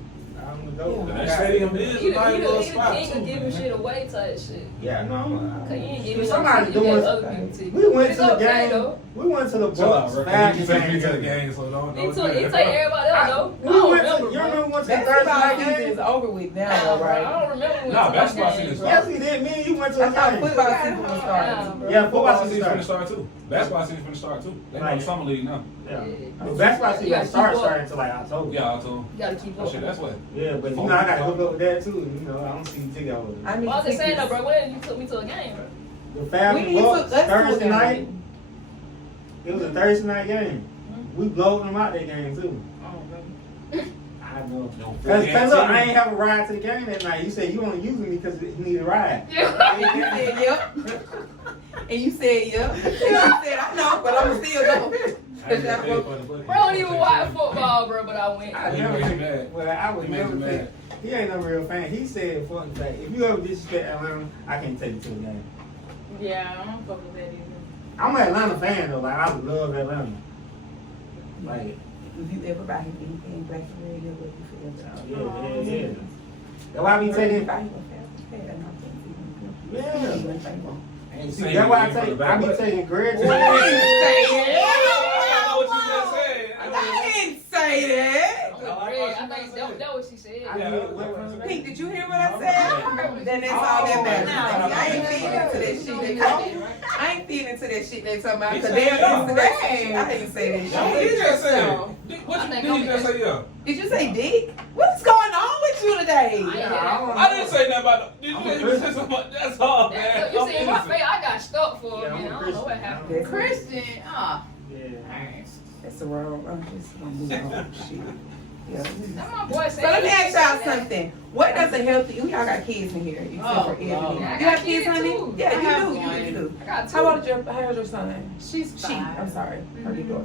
I'm the dope. That stadium is a nice little spot. He can give him shit away type shit. Yeah, no. Cause you ain't giving Somebody no doing. other people to you. We went It's to the okay, game. though. We went to the Chill out, Bucks. bro. Fast You take me to the game. game, so don't. He take everybody else though. I We don't went remember, to, you bro. remember we went to the Thursday Basketball night season game? is over with now, Nah, though, bro, right? I don't remember when Nah, we basketball games, season bro. Yes, we did. Me and you went to I the thought game. football season was Nah, starting. bro. Yeah, Football season season finna started. start too. Basketball season finna start too. They Right. in the summer league now. Yeah. Yeah. The basketball You season gotta keep up. starting until like October. Yeah, I told. You gotta keep Oh up. shit, that's what. Yeah, but you know I gotta hook up with that too. You know I don't see you take over. I need Well, I was just saying though, tickets. bro, when you took me to a game, bro. The Fab We and need to Bucks us to a Thursday game. night. It was a Thursday night game. We blowed them out that game too. I don't remember. I know. No, Cause look, I ain't have a ride to the game that night. You said you only using me because you need a ride. And you said, yep. And you said, yep. And you said, I know, but I'm still going. Bro, I don't even watch football, bro, but I went. I He never. made you mad. Well, I would He made never you think. mad. He ain't no real fan. He said, "Fuck the fact. If you ever disrespect Atlanta, I can't take you to the game." Yeah, I don't fuck with that either. I'm an Atlanta fan though. Like I love Atlanta. Like If you ever buy him anything black and red, he'll look you forever. yeah. That's why I be taking. Buy him a fan, and I'm Yeah. thinking, And see, Say that's why I you for the take. back I be butt. taking Greg to I the didn't say that. I know what you just said. I didn't say that. I think that what she said. Pink, did you hear what I said? Then that's all that matters. I ain't feeding into that shit. They talking. I ain't feeding into that shit they talking about. Cause they're into that shit. I didn't say that What shit. did you just say? What did you just say? Yeah. Did you say dick? What's going on with you today? I didn't say nothing about. Did you say something? That's all, man. You see, I'm my innocent. face, I got stuck for Yeah, a I'm minute. a I don't know what Christian. happened. Christian, Yeah. That's the wrong. I'm just gonna move on. Shit. Yeah. That's my boy So saying. let me ask y'all something. What does a healthy? Y'all got kids in here, except Oh, for Ebony. Lord. You I have got kids, kids, honey? too. Yeah, I have you do. one. You do. I got two. How old is your son? she's She. I'm fine. sorry, her daughter.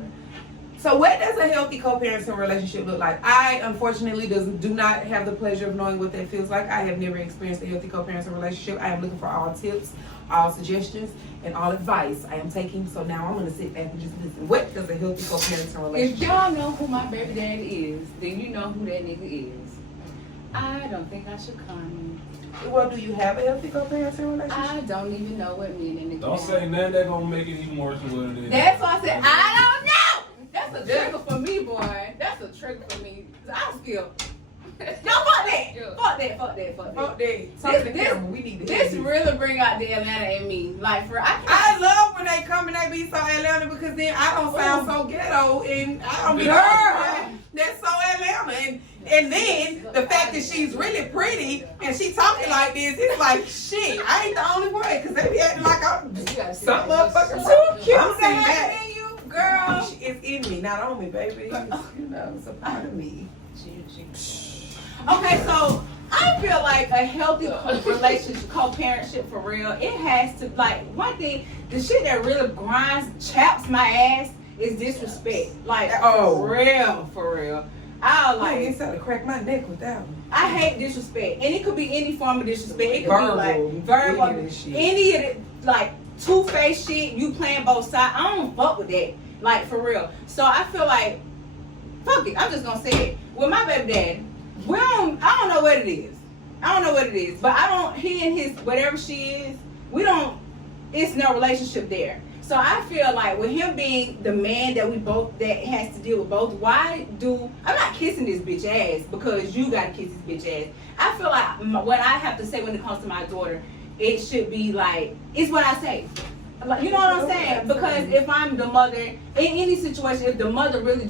So what does a healthy co-parenting relationship look like? I unfortunately do not have the pleasure of knowing what that feels like. I have never experienced a healthy co-parenting relationship. I am looking for all tips, all suggestions, and all advice I am taking. So now I'm gonna sit back and just listen. What does a healthy co-parenting If relationship? y'all know who my baby daddy is, then you know who that nigga is. I don't think I should comment. Well, do you have a healthy co-parenting relationship? I don't even know what me and that nigga Don't got. say nothing that gonna make it even worse than what it is. That's why I said I don't know. That's a trigger for me, boy. That's a trigger for me. I'll skip. No, fuck that. Yeah. Fuck that. Fuck that. Fuck that. Fuck that. Talk to the This- camera. We need to hear This this. really bring out the Atlanta in me. Like for I I love when they come and they be so Atlanta because then I don't sound so ghetto and I don't be her. That's so Atlanta. And then the fact that she's really pretty and she talking like this, it's like shit. I ain't the only one because they be acting like I'm You gotta see some that. motherfucker too cute I'm to saying have that. in you, girl. It's in me, not on me, baby. It's, you know, it's a part of me. Okay, so I feel like a healthy relationship, co-parentship for real, it has to, like, one thing, the shit that really chaps my ass is disrespect. Like, Oh. for real. I Like, like, it's to crack my neck with that one. I hate disrespect. And it could be any form of disrespect. It could Verbal, be like any verbal, of this shit. any of it, like two-faced shit, you playing both sides. I don't fuck with that. Like, for real. So I feel like, fuck it, I'm just gonna say it. With my baby dad, I don't know what it is. I don't know what it is. But he and his, whatever she is, it's no relationship there. So I feel like with him being the man that has to deal with both, I'm not kissing this bitch ass because you gotta kiss this bitch ass. I feel like what I have to say when it comes to my daughter, it should be like, it's what I say. Like, you know what I'm saying? Because if I'm the mother, in any situation, if the mother really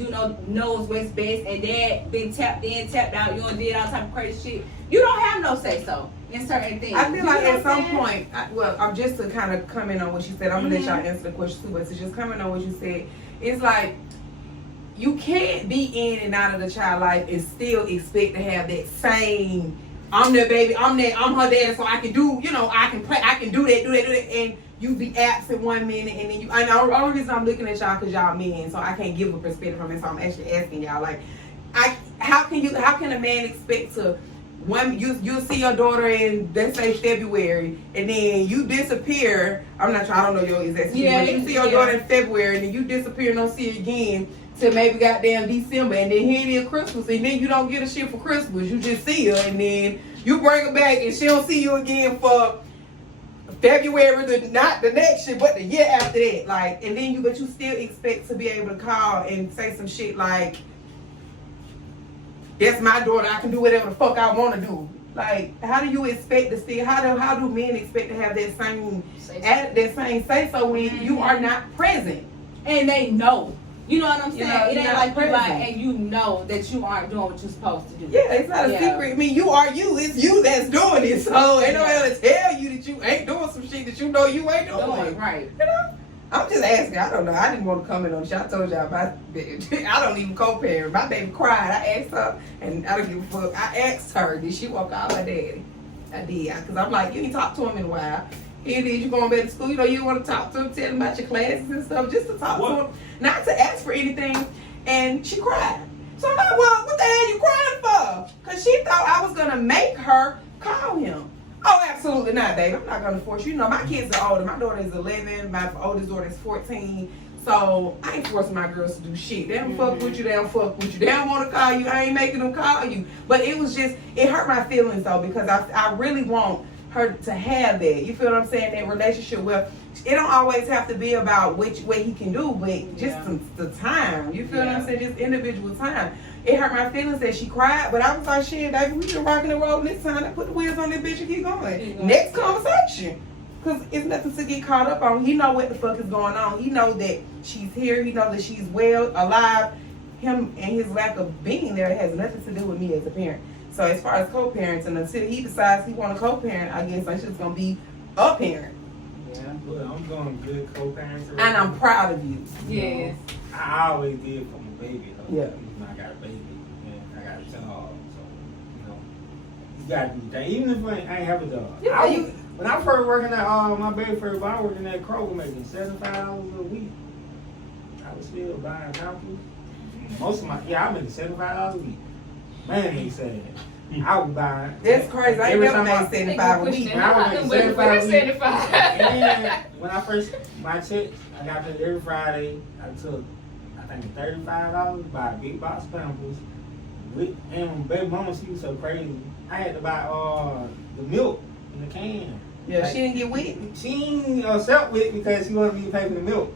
knows what's best and dad been tapped in, tapped out, you done did all type of crazy shit, you don't have no say so in certain things. I feel You like know at what I'm some saying? point, I'm just to kind of comment on what you said. I'm gonna let y'all answer the question too, but to just comment on what you said, it's like you can't be in and out of the child life and still expect to have that same. I'm their baby. I'm her dad, so I can do. I can play. I can do that, and you be absent 1 minute, and then you. And the only reason I'm looking at y'all because y'all men, so I can't give a perspective from it. So I'm actually asking y'all, like, how can a man expect to when you'll see your daughter in, let's say, February, and then you disappear. I don't know your exact situation. But you see your daughter in February, and then you disappear and don't see her again till maybe goddamn December, and then here it is Christmas, and then you don't get a shit for Christmas. You just see her, and then you bring her back, and she don't see you again for February, not the next shit, but the year after that. Like, and then but you still expect to be able to call and say some shit like, that's my daughter, I can do whatever the fuck I want to do. Like, how do you expect to still, how do men expect to have that same say-so when you are not present? And they know. You know what I'm saying? It ain't like you like, and you know that you aren't doing what you're supposed to do. Yeah, it's not a secret. I mean, you are you. It's you that's doing it. So ain't nobody to tell you that you ain't doing some shit that you know you ain't doing. Right. You know? I'm just asking. I don't know. I didn't want to comment on shit. I told y'all I don't even co-parent. My baby cried. I asked her, and I don't give a fuck. I asked her, did she walk out my daddy? I did. Because I'm like, you ain't talk to him in a while. Here it is, you going back to school. You know, you want to talk to him, tell him about your classes and stuff, just to talk to him. Not to ask for anything. And she cried. So I'm like, well, what the hell you crying for? Because she thought I was going to make her call him. Oh, absolutely not, babe. I'm not going to force you. You know, my kids are older. My daughter is 11. My oldest daughter is 14. So I ain't forcing my girls to do shit. They don't fuck with you. They don't fuck with you. They don't want to call you. I ain't making them call you. But it was just, it hurt my feelings, though, because I really want her to have that. You feel what I'm saying? That relationship where it don't always have to be about which way he can do, but just the time. You feel what I'm saying? Just individual time. It hurt my feelings that she cried, but I was like, shit, baby, we been rocking and rolling this time. I put the wheels on this bitch and keep going. Next conversation. Because it's nothing to get caught up on. He know what the fuck is going on. He know that she's here. He know that she's well, alive. Him and his lack of being there has nothing to do with me as a parent. So as far as co-parenting, until he decides he want to co-parent, I guess I'm just going to be a parent. Yeah, but I'm doing good co-parenting. And I'm proud of you. Yes. I always did for my baby. Though. Yeah. Even I got a baby and I got a dog. So, you know, you got to do that. Even if I ain't have a dog. Yeah, when I first working at, my baby first, I working at Kroger making $75 a week. I was still buying pampers. Most of I making $75 a week. Man, they said I was buying. That's crazy. I ain't never made 75 a week. When I was making 75. And when I first, my check, I got paid every Friday. I took, I think, $35 to buy a big box of pampers. And baby mama, she was so crazy. I had to buy the milk in the can. Yeah, like, she didn't get wet. She didn't accept with because she wanted me to pay for the milk.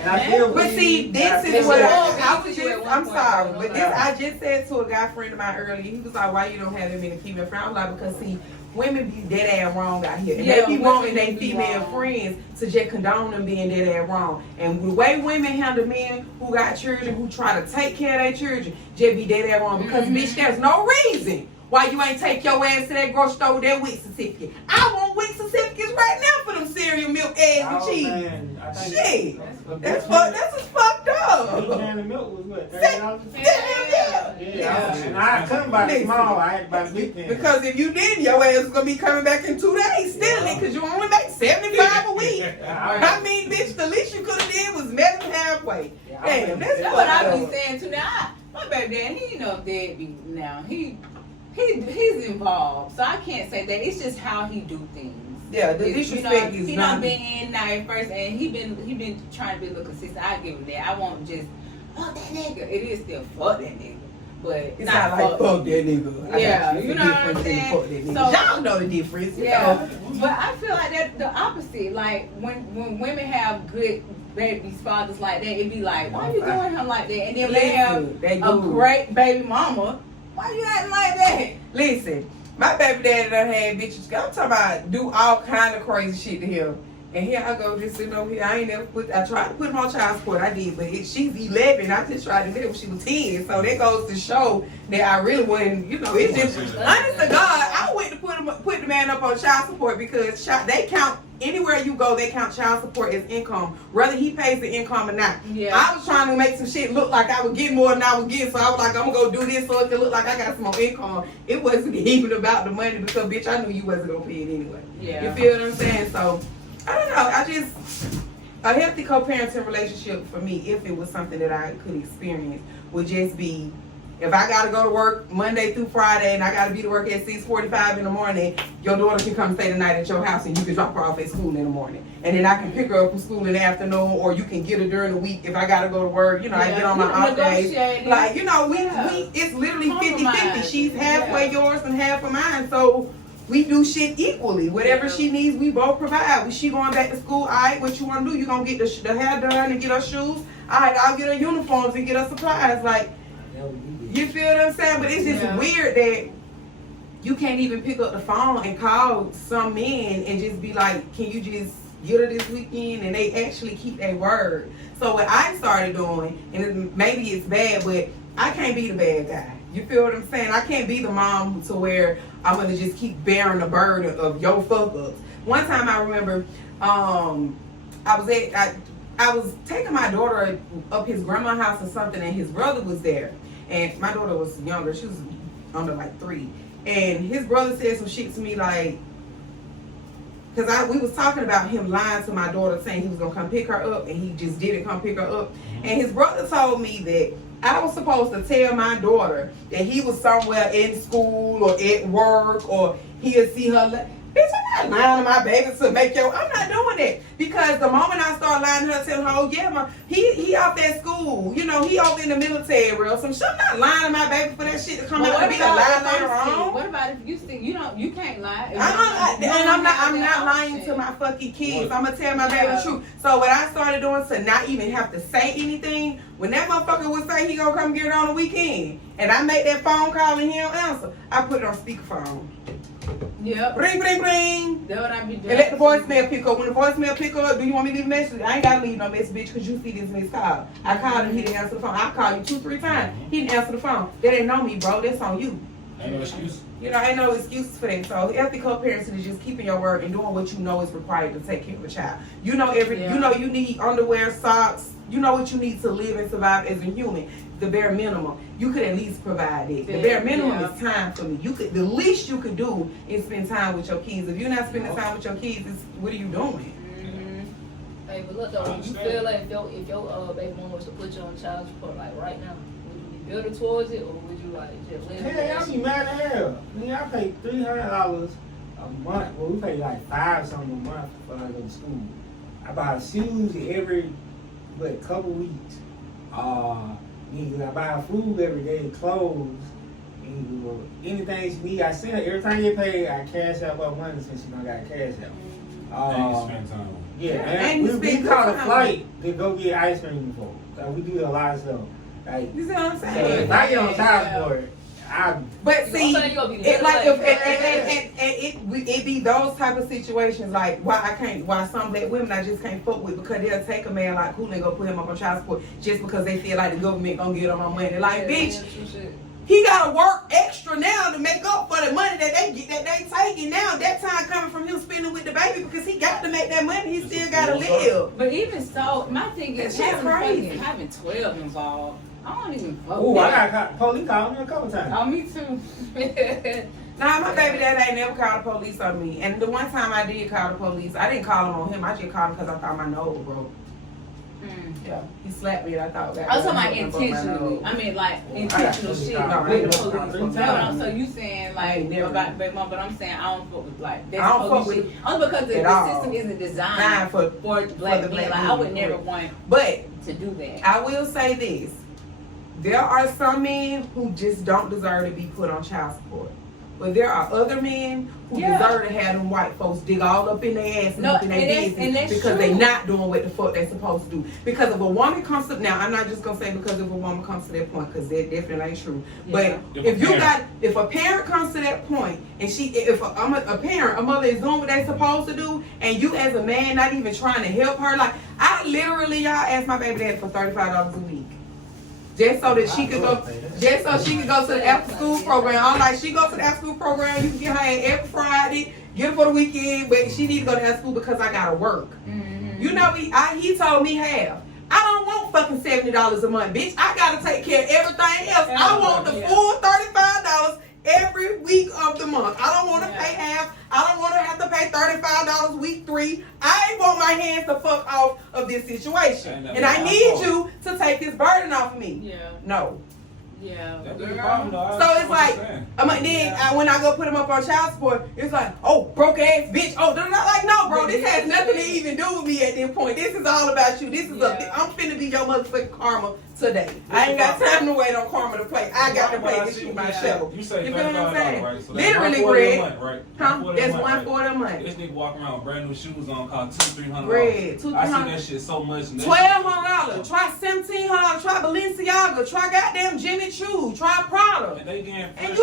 And I still but see, this is what I'm sorry, but this I just said to a guy friend of mine earlier. He was like, "Why you don't have that many female friends?" I was like, "Because see, women be dead ass wrong out here, and they be wanting their female friends to just condone them being dead ass wrong. And the way women handle men who got children, who try to take care of their children, just be dead ass wrong. Because bitch, there's no reason why you ain't take your ass to that grocery store with that WIC certificate. I want WIC certificates right now for them cereal, milk, eggs, and cheese. Man, shit, that's what's fucked up. Each can of milk was what, $30? Yeah. And I couldn't buy the small. I had to buy the big can. Because if you did, your ass was gonna be coming back in 2 days stealing it because you only make 75 a week. I mean, bitch, the least you could have did was met him halfway. Damn, that's what I be saying too. Now, my baby dad, he know deadbeat now. He's involved, so I can't say that. It's just how he do things. Yeah, the disrespect is he done been in now at first, and he been trying to be a little consistent. I give him that. I won't just fuck that nigga. It is still fuck that nigga, but it's not like fuck that nigga. Yeah, you know what I'm saying. So y'all know the difference. Yeah, but I feel like that the opposite. Like when women have good baby fathers like that, it be like, why you doing him like that? And then they have a great baby mama. Why you acting like that? Listen, my baby daddy done had bitches. I'm talking about do all kind of crazy shit to him. And here I go just sitting over here. I tried to put him on child support. I did, but she's 11. I just tried to do it when she was 10. So that goes to show that I really wasn't, it's just, honest to God, I went to put the man up on child support because they count, anywhere you go, they count child support as income, whether he pays the income or not. Yeah. I was trying to make some shit look like I was getting more than I was getting, so I was like, I'm going to go do this so it can look like I got some more income. It wasn't even about the money because, bitch, I knew you wasn't going to pay it anyway. Yeah. You feel what I'm saying? So, I don't know. A healthy co-parenting relationship for me, if it was something that I could experience, would just be If I gotta go to work Monday through Friday and I gotta be to work at 6:45 in the morning, your daughter can come stay the night at your house and you can drop her off at school in the morning. And then I can pick her up from school in the afternoon, or you can get her during the week if I gotta go to work. You know, I get on my off days. Like, you know, we it's literally 50-50. She's halfway yours and half of mine. So we do shit equally. Whatever she needs, we both provide. When she going back to school, all right, what you want to do? You gonna get the hair done and get her shoes? All right, I'll get her uniforms and get her supplies. Like, you feel what I'm saying? But it's just weird that you can't even pick up the phone and call some men and just be like, can you just get her this weekend? And they actually keep their word. So what I started doing, and maybe it's bad, but I can't be the bad guy. You feel what I'm saying? I can't be the mom to where I'm gonna just keep bearing the burden of your fuck ups. One time I remember, I was taking my daughter up his grandma's house or something, and his brother was there. And my daughter was younger; she was under like 3. And his brother said some shit to me like, because we was talking about him lying to my daughter, saying he was gonna come pick her up, and he just didn't come pick her up. And his brother told me that I was supposed to tell my daughter that he was somewhere in school or at work, or he'll see her. Bitch, I'm not lying to my baby to make I'm not doing that. Because the moment I start lying to her, telling her, oh yeah, he out there at school. You know, he over in the military or some shit. I'm not lying to my baby for that shit to come out and be a lie later on. What about if you think you can't lie? I'm not lying to my fucking kids. I'm gonna tell my baby the truth. So what I started doing to not even have to say anything, when that motherfucker would say he gonna come get it on the weekend, and I make that phone call and he don't answer, I put it on speakerphone. Yep. Ring, ring, ring. That's what I be doing. And let the voicemail pick up. When the voicemail pick up, do you want me to leave a message? I ain't gotta leave no message, bitch, because you see this missed call. I called him, he didn't answer the phone. I called you 2-3 times. He didn't answer the phone. That ain't know me, bro. That's on you. Ain't no excuse. You know, ain't no excuses for that. So ethical parenting is just keeping your word and doing what you know is required to take care of a child. You know you know you need underwear, socks. You know what you need to live and survive as a human. The bare minimum. You could at least provide it. The bare minimum is time for me. The least you could do is spend time with your kids. If you're not spending time with your kids, what are you doing? Mm-hmm. Hey, but look though, you feel like if your baby mama was to put you on child support like right now, would you be bitter towards it, or would you like just let it? I'll be mad as hell. I pay $300 a month. Well, we pay like $5 something a month for I go to school. I buy shoes every couple weeks. I buy food every day, clothes, anything she need. I send her every time you pay. I cash out my money since she don't got cash out. And you spend time. Yeah, and we call a flight to go get ice cream before. We do a lot of stuff. Like, You see what I'm so saying? if I get on child support, But see, it be those type of situations like why some black women I just can't fuck with, because they'll take a man like Kool and go put him up on child support just because they feel like the government gonna get them on money. Like, bitch, he gotta work extra now to make up for the money that they taking now. That time coming from him spending with the baby, because he got to make that money. He still gotta live. But even so, my thing is having 12 involved. I don't even fuck with I got police called me a couple times. Oh, me too. Nah, my baby dad ain't never called the police on me. And the one time I did call the police, I didn't call him on him. I just called him because I thought my nose broke. Yeah, he slapped me and I thought that. I was talking about intentionally. I mean, like intentional shit with the police. No, so you saying like about baby mom, but I'm saying I don't fuck with like that's police shit. Only because the system isn't designed for black men. Like I would never want to do that. I will say this. There are some men who just don't deserve to be put on child support. But there are other men who deserve to have them white folks dig all up in their ass and look in their business because they're not doing what the fuck they're supposed to do. Because if a woman comes to, now I'm not just gonna say because if a woman comes to that point, because that definitely ain't true. Yeah. But if a parent comes to that point and if a mother is doing what they're supposed to do, and you as a man not even trying to help her, like I literally y'all asked my baby dad for $35 a week. Just so that she could go to the after school program. I'm like, she goes to the after school program, you can get her in every Friday, get her for the weekend, but she need to go to after school because I gotta work. Mm-hmm. You know, he told me half. I don't want fucking $70 a month, bitch. I gotta take care of everything else. I want the full $35 every week of the month. I don't want to pay half. I don't want to have to pay $35 week 3. I ain't want my hands to fuck off of this situation. And I need you to take this burden off of me. Yeah. No. Yeah. That'd be a problem, though. So it's like, when I go put him up on child support, it's like, oh, broke ass bitch. Oh, they're not like, no, bro, this has nothing to even do with me at this point. This is all about you. This is I'm finna be your motherfucking karma today. I ain't got time to wait on karma to play. I got to pay this shit myself. You say feel what I'm saying? right? So literally, Greg. That's $140 a month. This nigga walking around with brand new shoes on, cost $200-$300. Greg, I see that shit so much. $1,200. Try $1,700. Try Balenciaga. Try goddamn Jimmy Choo. Try Prada. And they getting and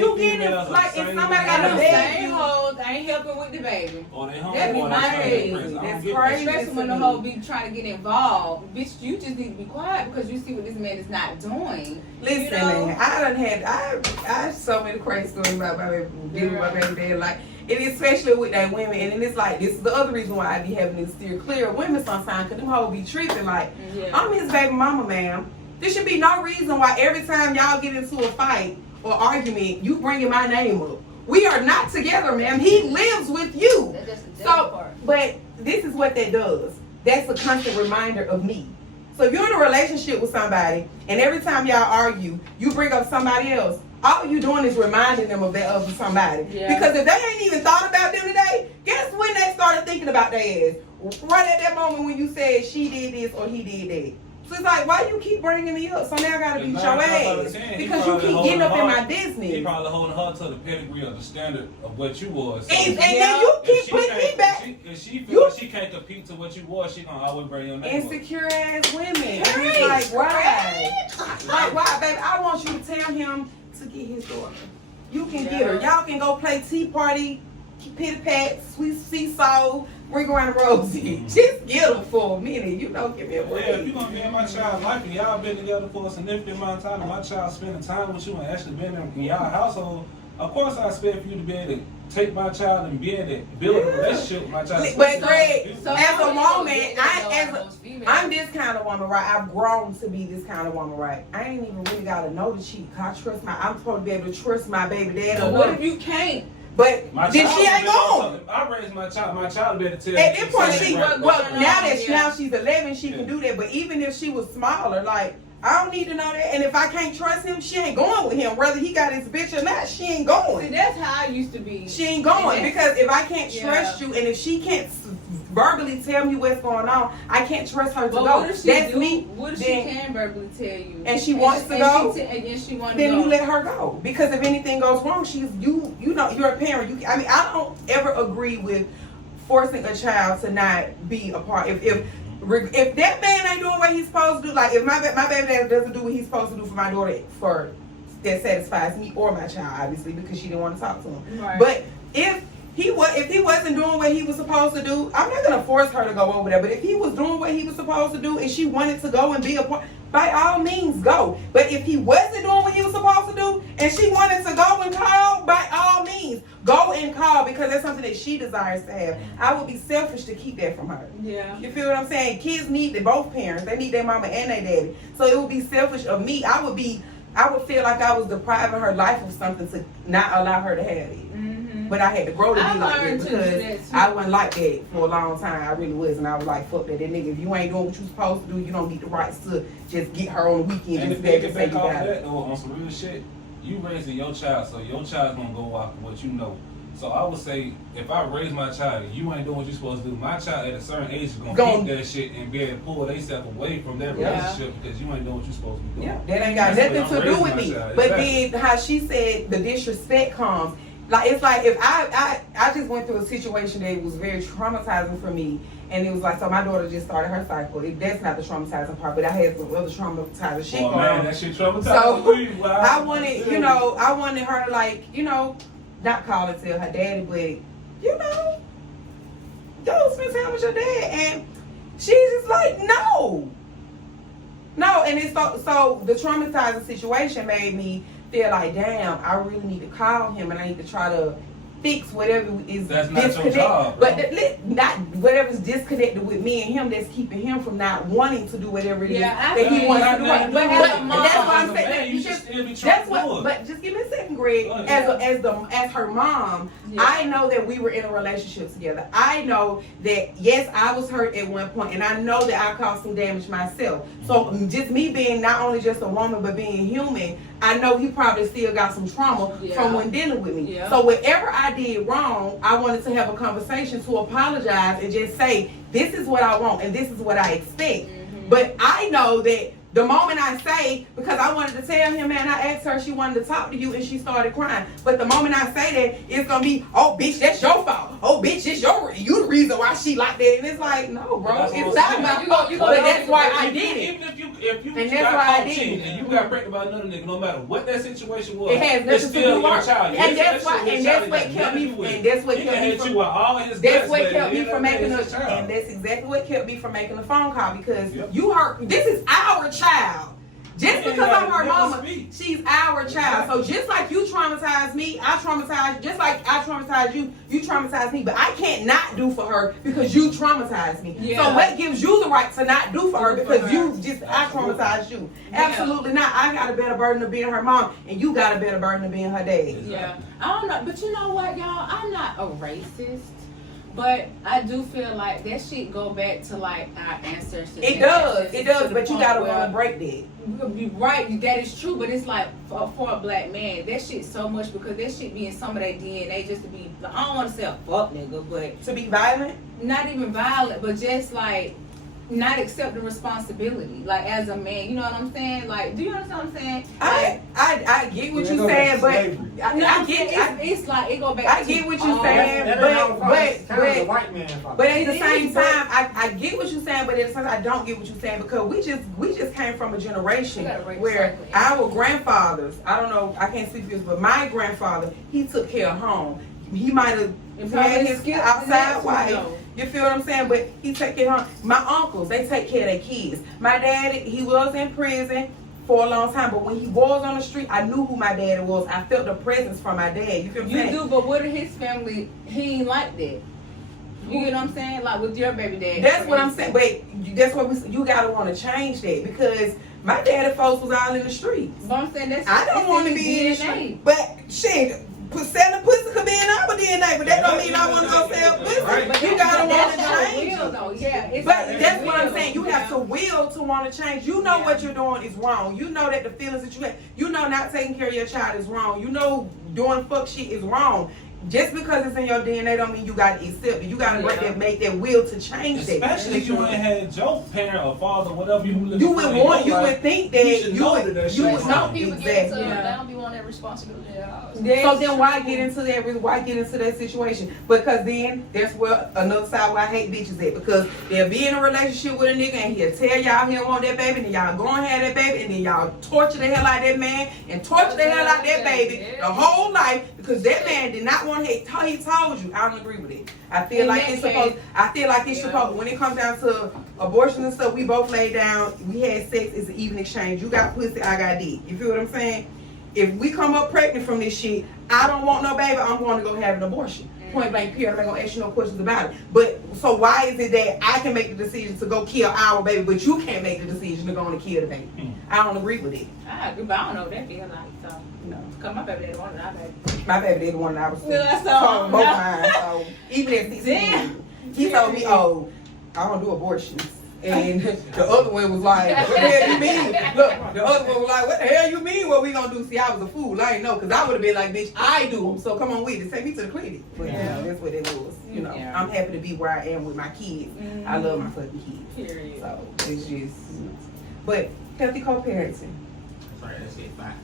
you getting it like if somebody got a baby. Hoes ain't helping with the baby. Or they home. That'd be crazy. That's crazy. Especially when the hoe be trying to get involved. Bitch, you just need to be quiet because you see what this man is not doing. Listen, man, I have so many crazy stories about my baby, dealing with my baby dad. Like, and especially with that women, and then it's like, this is the other reason why I be having to steer clear of women sometimes, because them hoes be tripping. Like, I'm his baby mama, ma'am. There should be no reason why every time y'all get into a fight or argument, you bringing my name up. We are not together, ma'am. He lives with you. But this is what that does. That's a constant reminder of me. So if you're in a relationship with somebody, and every time y'all argue, you bring up somebody else, all you doing is reminding them of that other somebody. Yeah. Because if they ain't even thought about them today, guess when they started thinking about their ass? Right at that moment when you said she did this or he did that. So it's like, why you keep bringing me up? So now I gotta beat your ass because you keep getting up in my business. He probably holding her to the pedigree of the standard of what you was. So and then you keep putting me back. If she feel like she can't compete to what you was, she gonna always bring your name insecure ass women. And it's like, why? Like, why, baby? I want you to tell him to get his daughter. You can get her. Y'all can go play tea party, pitty pat, sweet seesaw, ring around the rosy. Just get her for a minute. You know, give me a break. Yeah, if you gonna be in my child's life and y'all been together for a significant amount of time, and my child spending time with you and actually been in y'all household, of course I expect for you to be able to take my child and be able to build a relationship with my child. But Greg, as a woman, I'm this kind of woman, right? I've grown to be this kind of woman, right? I ain't even really gotta know the cheat. I'm supposed to be able to trust my baby dad. But what if you can't? But then she ain't gone. I raised my child to be able to tell. At this point, now she's 11, she can do that. But even if she was smaller, like, I don't need to know that. And if I can't trust him, she ain't going with him. Whether he got his bitch or not, she ain't going. See, that's how I used to be. She ain't going. Because if I can't trust you, and if she can't verbally tell me what's going on, I can't trust her to go. What if she can verbally tell you? And she wants to go? And she wants to then go. you let her go. Because if anything goes wrong, you know, you're a parent. I don't ever agree with forcing a child to not be a part. If that man ain't doing what he's supposed to do, like if my baby dad doesn't do what he's supposed to do for my daughter, that satisfies me or my child, obviously, because she didn't want to talk to him. Right. But if he wasn't doing what he was supposed to do, I'm not gonna force her to go over there. But if he was doing what he was supposed to do and she wanted to go and be a part, by all means go. But if he wasn't doing what he was supposed to do and she wanted to go and call, by all means, go and call, because that's something that she desires to have. I would be selfish to keep that from her. Yeah. You feel what I'm saying? Kids need both parents. They need their mama and their daddy. So it would be selfish of me. I would feel like I was depriving her life of something to not allow her to have it. But I had to grow to be like that because I wasn't like that for a long time. I really was, and I was like, fuck that nigga. If you ain't doing what you supposed to do, you don't get the rights to just get her on the weekend. And just if you back off that, though, on some real shit, you raising your child, so your child's gonna go off of what you know. So I would say, if I raise my child and you ain't doing what you're supposed to do, my child at a certain age is gonna keep that shit and be able to pull themselves away from that relationship because you ain't doing what you're supposed to be doing. Yeah, that ain't got nothing to do with me. But then how she said the disrespect comes. Like, it's like if I just went through a situation that was very traumatizing for me, and it was like, so my daughter just started her cycle. That's not the traumatizing part, but I had some other traumatizing shit going on. That shit traumatizing. So I wanted her to, like, you know, not call and tell her daddy, but, you know, go spend time with your dad. And she's just like, no, and it's so the traumatizing situation made me feel like, damn, I really need to call him and I need to try to fix whatever is disconnected. But not whatever's disconnected with me and him that's keeping him from not wanting to do whatever it is that he wants to do. But that's why I'm saying you should still be you trying to do it. But just give me a second, Greg. As her mom, I know that we were in a relationship together. I know that yes, I was hurt at one point, and I know that I caused some damage myself. So just me being not only just a woman but being human, I know he probably still got some trauma from when dealing with me. So whatever I did wrong, I wanted to have a conversation to apologize and just say, this is what I want and this is what I expect. But I know that the moment I say, because I wanted to tell him, man, I asked her, she wanted to talk to you, and she started crying. But the moment I say that, it's gonna be, oh, bitch, that's your fault. Oh, bitch, you the reason why she like that. And it's like, no, bro, it's not my fault. But that's why I did it. Even if you And got that's why I caught did cheating it. and you got pregnant by another nigga, no matter what that situation was, It has it's nothing to still do your with child. and that's why, and that's what kept me, and that's what kept me from. That's what kept me from making and that's exactly what kept me from making a phone call, because you hurt. This is our child. Just because I'm her mama, she's our child. So just like you traumatized me, I traumatized you. Just like I traumatized you, you traumatized me. But I can't not do for her because you traumatized me. So what gives you the right to not do for her because I traumatized you? Absolutely not. I got a better burden of being her mom, and you got a better burden of being her dad. Yeah. I don't know, but you know what, y'all? I'm not a racist. But I do feel like that shit go back to like our ancestors. It does, but you gotta want to break that. Right, that is true, but it's like for a black man, that shit so much because that shit be in some of their DNA just to be, I don't want to say a fuck nigga, but to be violent? Not even violent, but just like not accepting responsibility, like as a man, you know what I'm saying? Like, do you understand what I'm saying? Like, I get what you're saying, but I get it's like it go back. I get what you're saying, but at the same time, I get what you're saying, but at the same time, I don't get what you're saying because we just came from a generation where our grandfathers, I don't know, I can't speak for this, but my grandfather, he took care of home. He might have had his outside wife. You feel what I'm saying? But he take care of home. My uncles, they take care of their kids. My dad, he was in prison for a long time, but when he was on the street, I knew who my dad was. I felt the presence from my dad. You feel what I'm saying? You do, but what if his family, he ain't like that? You get what I'm saying? Like with your baby dad. That's what I'm saying. Wait, that's what you gotta want to change that because my daddy folks was all in the streets. But I'm saying that's I don't want to be in the street. But shit. Selling pussy could be in our DNA, but that don't mean I want to go sell pussy. But you gotta want to change. But that's what I'm saying. You have to will to want to change. You know what you're doing is wrong. You know that the feelings that you have. You know not taking care of your child is wrong. You know doing fuck shit is wrong. Just because it's in your DNA don't mean you gotta accept it. You gotta make that will to change that. Especially if you ain't had your parent or father, whatever you would think that you would know people get into they don't be wanting that responsibility at all. So then why get into that situation? Because then that's where another side where I hate bitches at. Because they'll be in a relationship with a nigga and he'll tell y'all he don't want that baby, and then y'all go and have that baby, and then y'all torture the hell out of that man and torture the hell out of that baby the whole life because that man did not want to hate. He told you. I don't agree with it. I feel like it's supposed. When it comes down to abortion and stuff, we both laid down. We had sex. It's an even exchange. You got pussy, I got dick. You feel what I'm saying? If we come up pregnant from this shit, I don't want no baby. I'm going to go have an abortion. Point blank period. I'm not gonna ask you no questions about it. But so why is it that I can make the decision to go kill our baby, but you can't make the decision to go and kill the baby? I don't agree with it. I agree, but I don't know what that feel like. So no, cause my baby didn't want it. My baby didn't want it. I was so both mine. So even at 16, he told me, "Oh, I don't do abortions." And the other one was like, what the hell you mean? Look, the other one was like, what the hell you mean? What we gonna do? See, I was a fool. I didn't know, because I would have been like, bitch, I do. So come on with it. Take me to the clinic. But that's what it was. You know, I'm happy to be where I am with my kids. I love my fucking kids. Period. So it's just, but healthy co-parenting. That's right, that's it. Fine.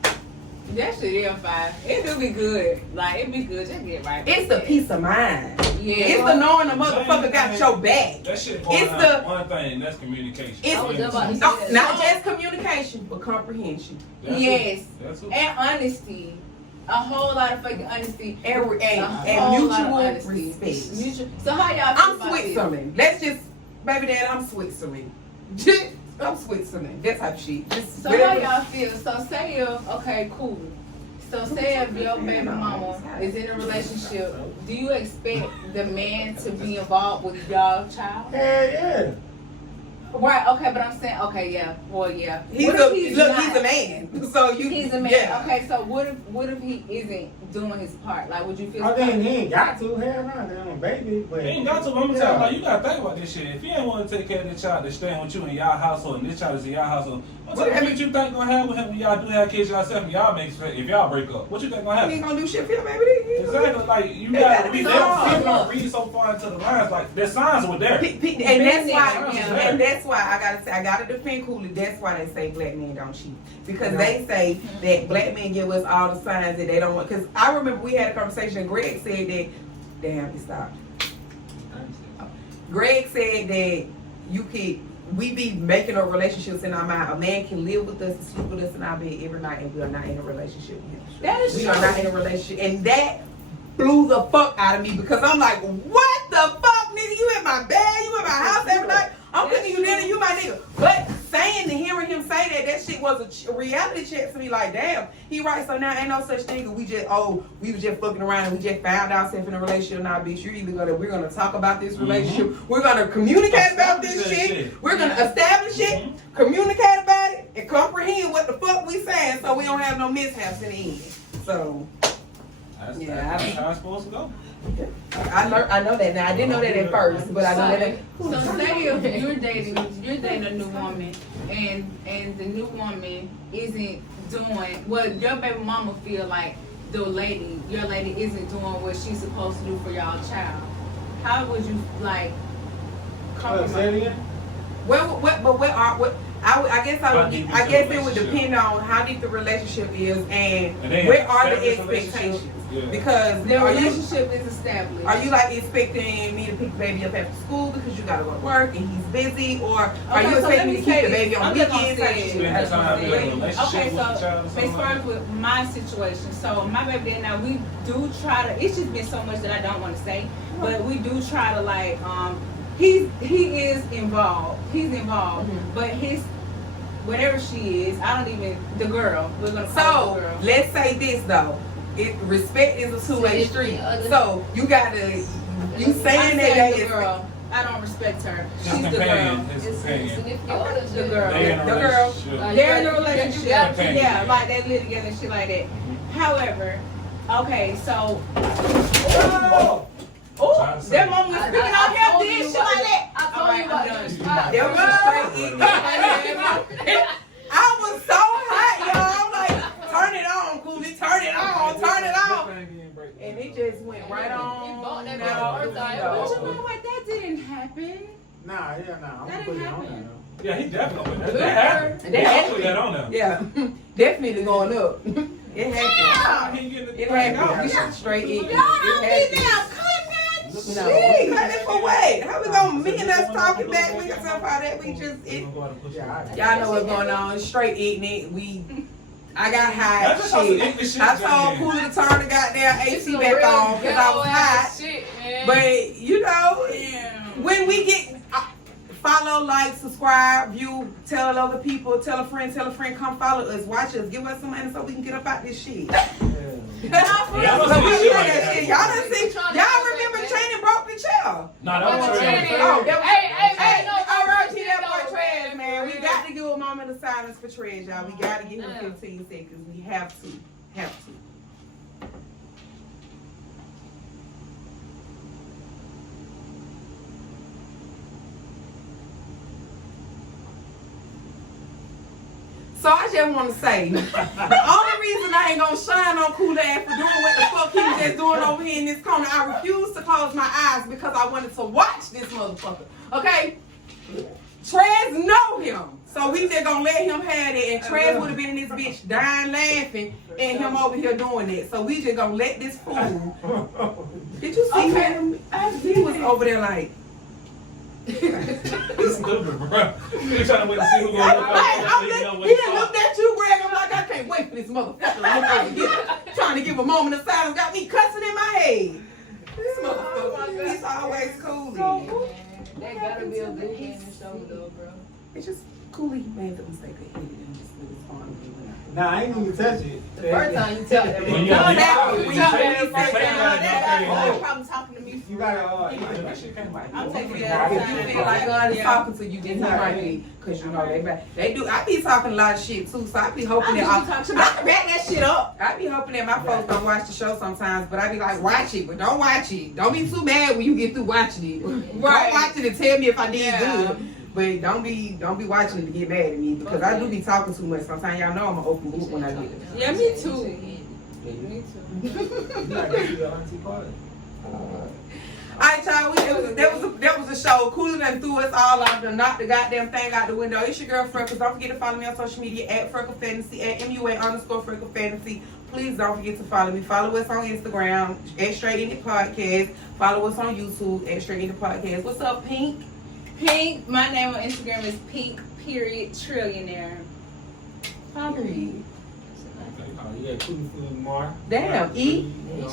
That shit is fine. It do be good. Like, it be good. Just get right. It's the peace of mind. Yeah. It's the knowing the motherfucker got your back. That shit one thing, that's communication. It's not just communication, but comprehension. Yes. And honesty. A whole lot of fucking honesty. And mutual respect. So how y'all feel I'm Switzerland. Let's just, baby dad, I'm Switzerland. I'm Switzerland. That type of shit. So how y'all feel? So say okay, cool. So say if your baby mama is in a relationship, do you expect the man to be involved with y'all child? Yeah. Right, okay, but I'm saying, okay, yeah, well, yeah. He's a man. So he's a man. Yeah. Okay, so what if he isn't doing his part? Like, would you feel? I think he ain't got to. Hell no, they on baby. But He ain't got to. But I'm gonna tell you, like, you gotta think about this shit. If you ain't want to take care of this child that's staying with you in y'all household, and this child is in y'all household, what type of kids you think gonna have with him when y'all do have kids yourself and y'all make if y'all break up? What you think gonna happen? He ain't gonna do shit for your baby. Exactly. Like you They gotta gotta be be there. solid. People don't read so far into the lines. Like their signs were there. And that's why I gotta say I gotta defend Cooley. That's why they say black men don't cheat, because they say that black men give us all the signs that they don't want. Because I remember we had a conversation. Greg said that. Damn, it stopped. Greg said that we be making up relationships in our mind. A man can live with us and sleep with us in our bed every night, and we are not in a relationship with him. That is we true. are not in a relationship, and that blew the fuck out of me because I'm like, what the fuck, nigga? You in my bed, you in my house every night. I'm cooking you dinner, you my nigga. But saying and hearing him say that shit was a reality check to me. Like, damn, he right. So now ain't no such thing. We was just fucking around and we just found ourselves in a relationship. Nah, bitch, we're gonna talk about this relationship. We're gonna communicate about this shit. We're gonna establish it, communicate about it, and comprehend what the fuck we saying, so we don't have no mishaps in the end. So. That's how it's supposed to go. I know that now. I didn't know that at first, but I know that. So say if you're dating a new woman, and the new woman isn't doing what your baby mama feel like your lady isn't doing what she's supposed to do for y'all child. How would you like compromise? I guess it would depend on how deep the relationship is and where are the expectations. Yeah. Because the relationship is established. Are you like expecting me to pick the baby up after school because you gotta go to work and he's busy, or are you expecting me to keep the baby on weekends? Okay, so as far as with my situation, so my baby dad, now we do try to. It's just been so much that I don't want to say, but we do try to like. He is involved. He's involved, but his. Whatever she is, I don't even the girl. We're gonna call her the girl. Let's say this though. Respect is a two-way street. So you gotta you saying that the girl. I don't respect her. She's the girl. It's the girl. The girl. They're in a relationship. Yeah, like they live together and shit like that. However, okay, so their mom was speaking out here, did shit like that. There was I was so hot, y'all. I'm like, turn it on, Cooley, turn it on. And it just went right on. But you know what? That didn't happen. Nah. That didn't happen. Yeah, he definitely put that. They put that on there. Yeah, definitely going up. It happened. It happened. We should straight eat. Y'all don't be there. No, cut it for what? How we gonna me and us talking back? We can talk about that. We just y'all know what's going on. Straight eating it. I got hot. Shit. I told Cooley to turn the goddamn AC back on because I was hot. But you know, when we get follow, like, subscribe, view, tell other people, tell a friend, come follow us, watch us, give us some money so we can get up out this shit. Y'all remember Training broke the chair? No, that was Training. All right, that boy Trez, man. We got to give a moment of silence for Trez, y'all. We got to give him 15 seconds. We have to. So I just want to say, the only reason I ain't gonna shine on Kool Aid for doing what the fuck he was just doing over here in this corner, I refuse to close my eyes because I wanted to watch this motherfucker. Okay? Trez know him. So we just gonna let him have it, and Trez would have been in this bitch dying laughing and him over here doing it. So we just gonna let this fool. Did you see him? He was over there like. It's stupid, bro. You're trying to wait to see who's gonna look up. He done looked at you, Greg. I'm like, I can't wait for this motherfucker to look over here. Trying to give a moment of silence, got me cussing in my head. This motherfucker, he's always cool. That gotta be a good game and show though, bro. It's just cool. He made the mistake of hitting him. Nah, I ain't even touch it. The first time you tell them. I'm probably talking to me You gotta, That shit can't bite. I'm taking If that you outside. feel like God is Yeah. talking to you, then he might be. Cause you know they do. I be talking a lot of shit too, so I be hoping I that back that shit up. I be hoping that my folks don't watch the show sometimes, but I be like, watch it, but don't watch it. Don't be too mad when you get through watching it. Right. Don't watch it and tell me if I did Yeah. good. But don't be watching it to get mad at me because I do be talking too much. Sometimes y'all know I'm an open book when I do it. Yeah, me too. Me too. You gotta get your auntie party. Alright, y'all, that was a show. Cooler than threw us all off and knocked the goddamn thing out the window. It's your girl Freckles. Don't forget to follow me on social media at Freckle Fantasy, at MUA_Freckle Fantasy. Please don't forget to follow me. Follow us on Instagram at Straightignantpodcast. Follow us on YouTube at Straightignantpodcast. What's up, Pink? Pink. My name on Instagram is Pink_Trillionaire. Hungry. Oh, yeah, Cootie Food Mar. Damn, E. You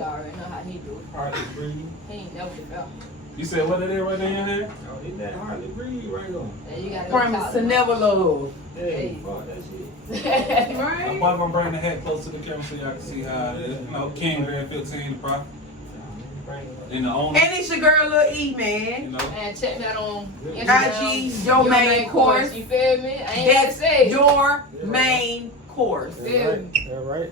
already know how he do it. Hardly breathe. He ain't never felt. You said what it is right there in your head? Oh, it's that hardly breathe right on. And you gotta Promise to never love. Hey, fuck that shit. I'm Right? probably gonna bring the hat close to the camera so y'all can see how it is. You know, King Bear 15, the prophet. And the owner. And it's your girl Lil E, You man. know. And check me out on Instagram. IG, your main course. You feel me? I ain't gotta That's say it. your main course. That's right. That's right.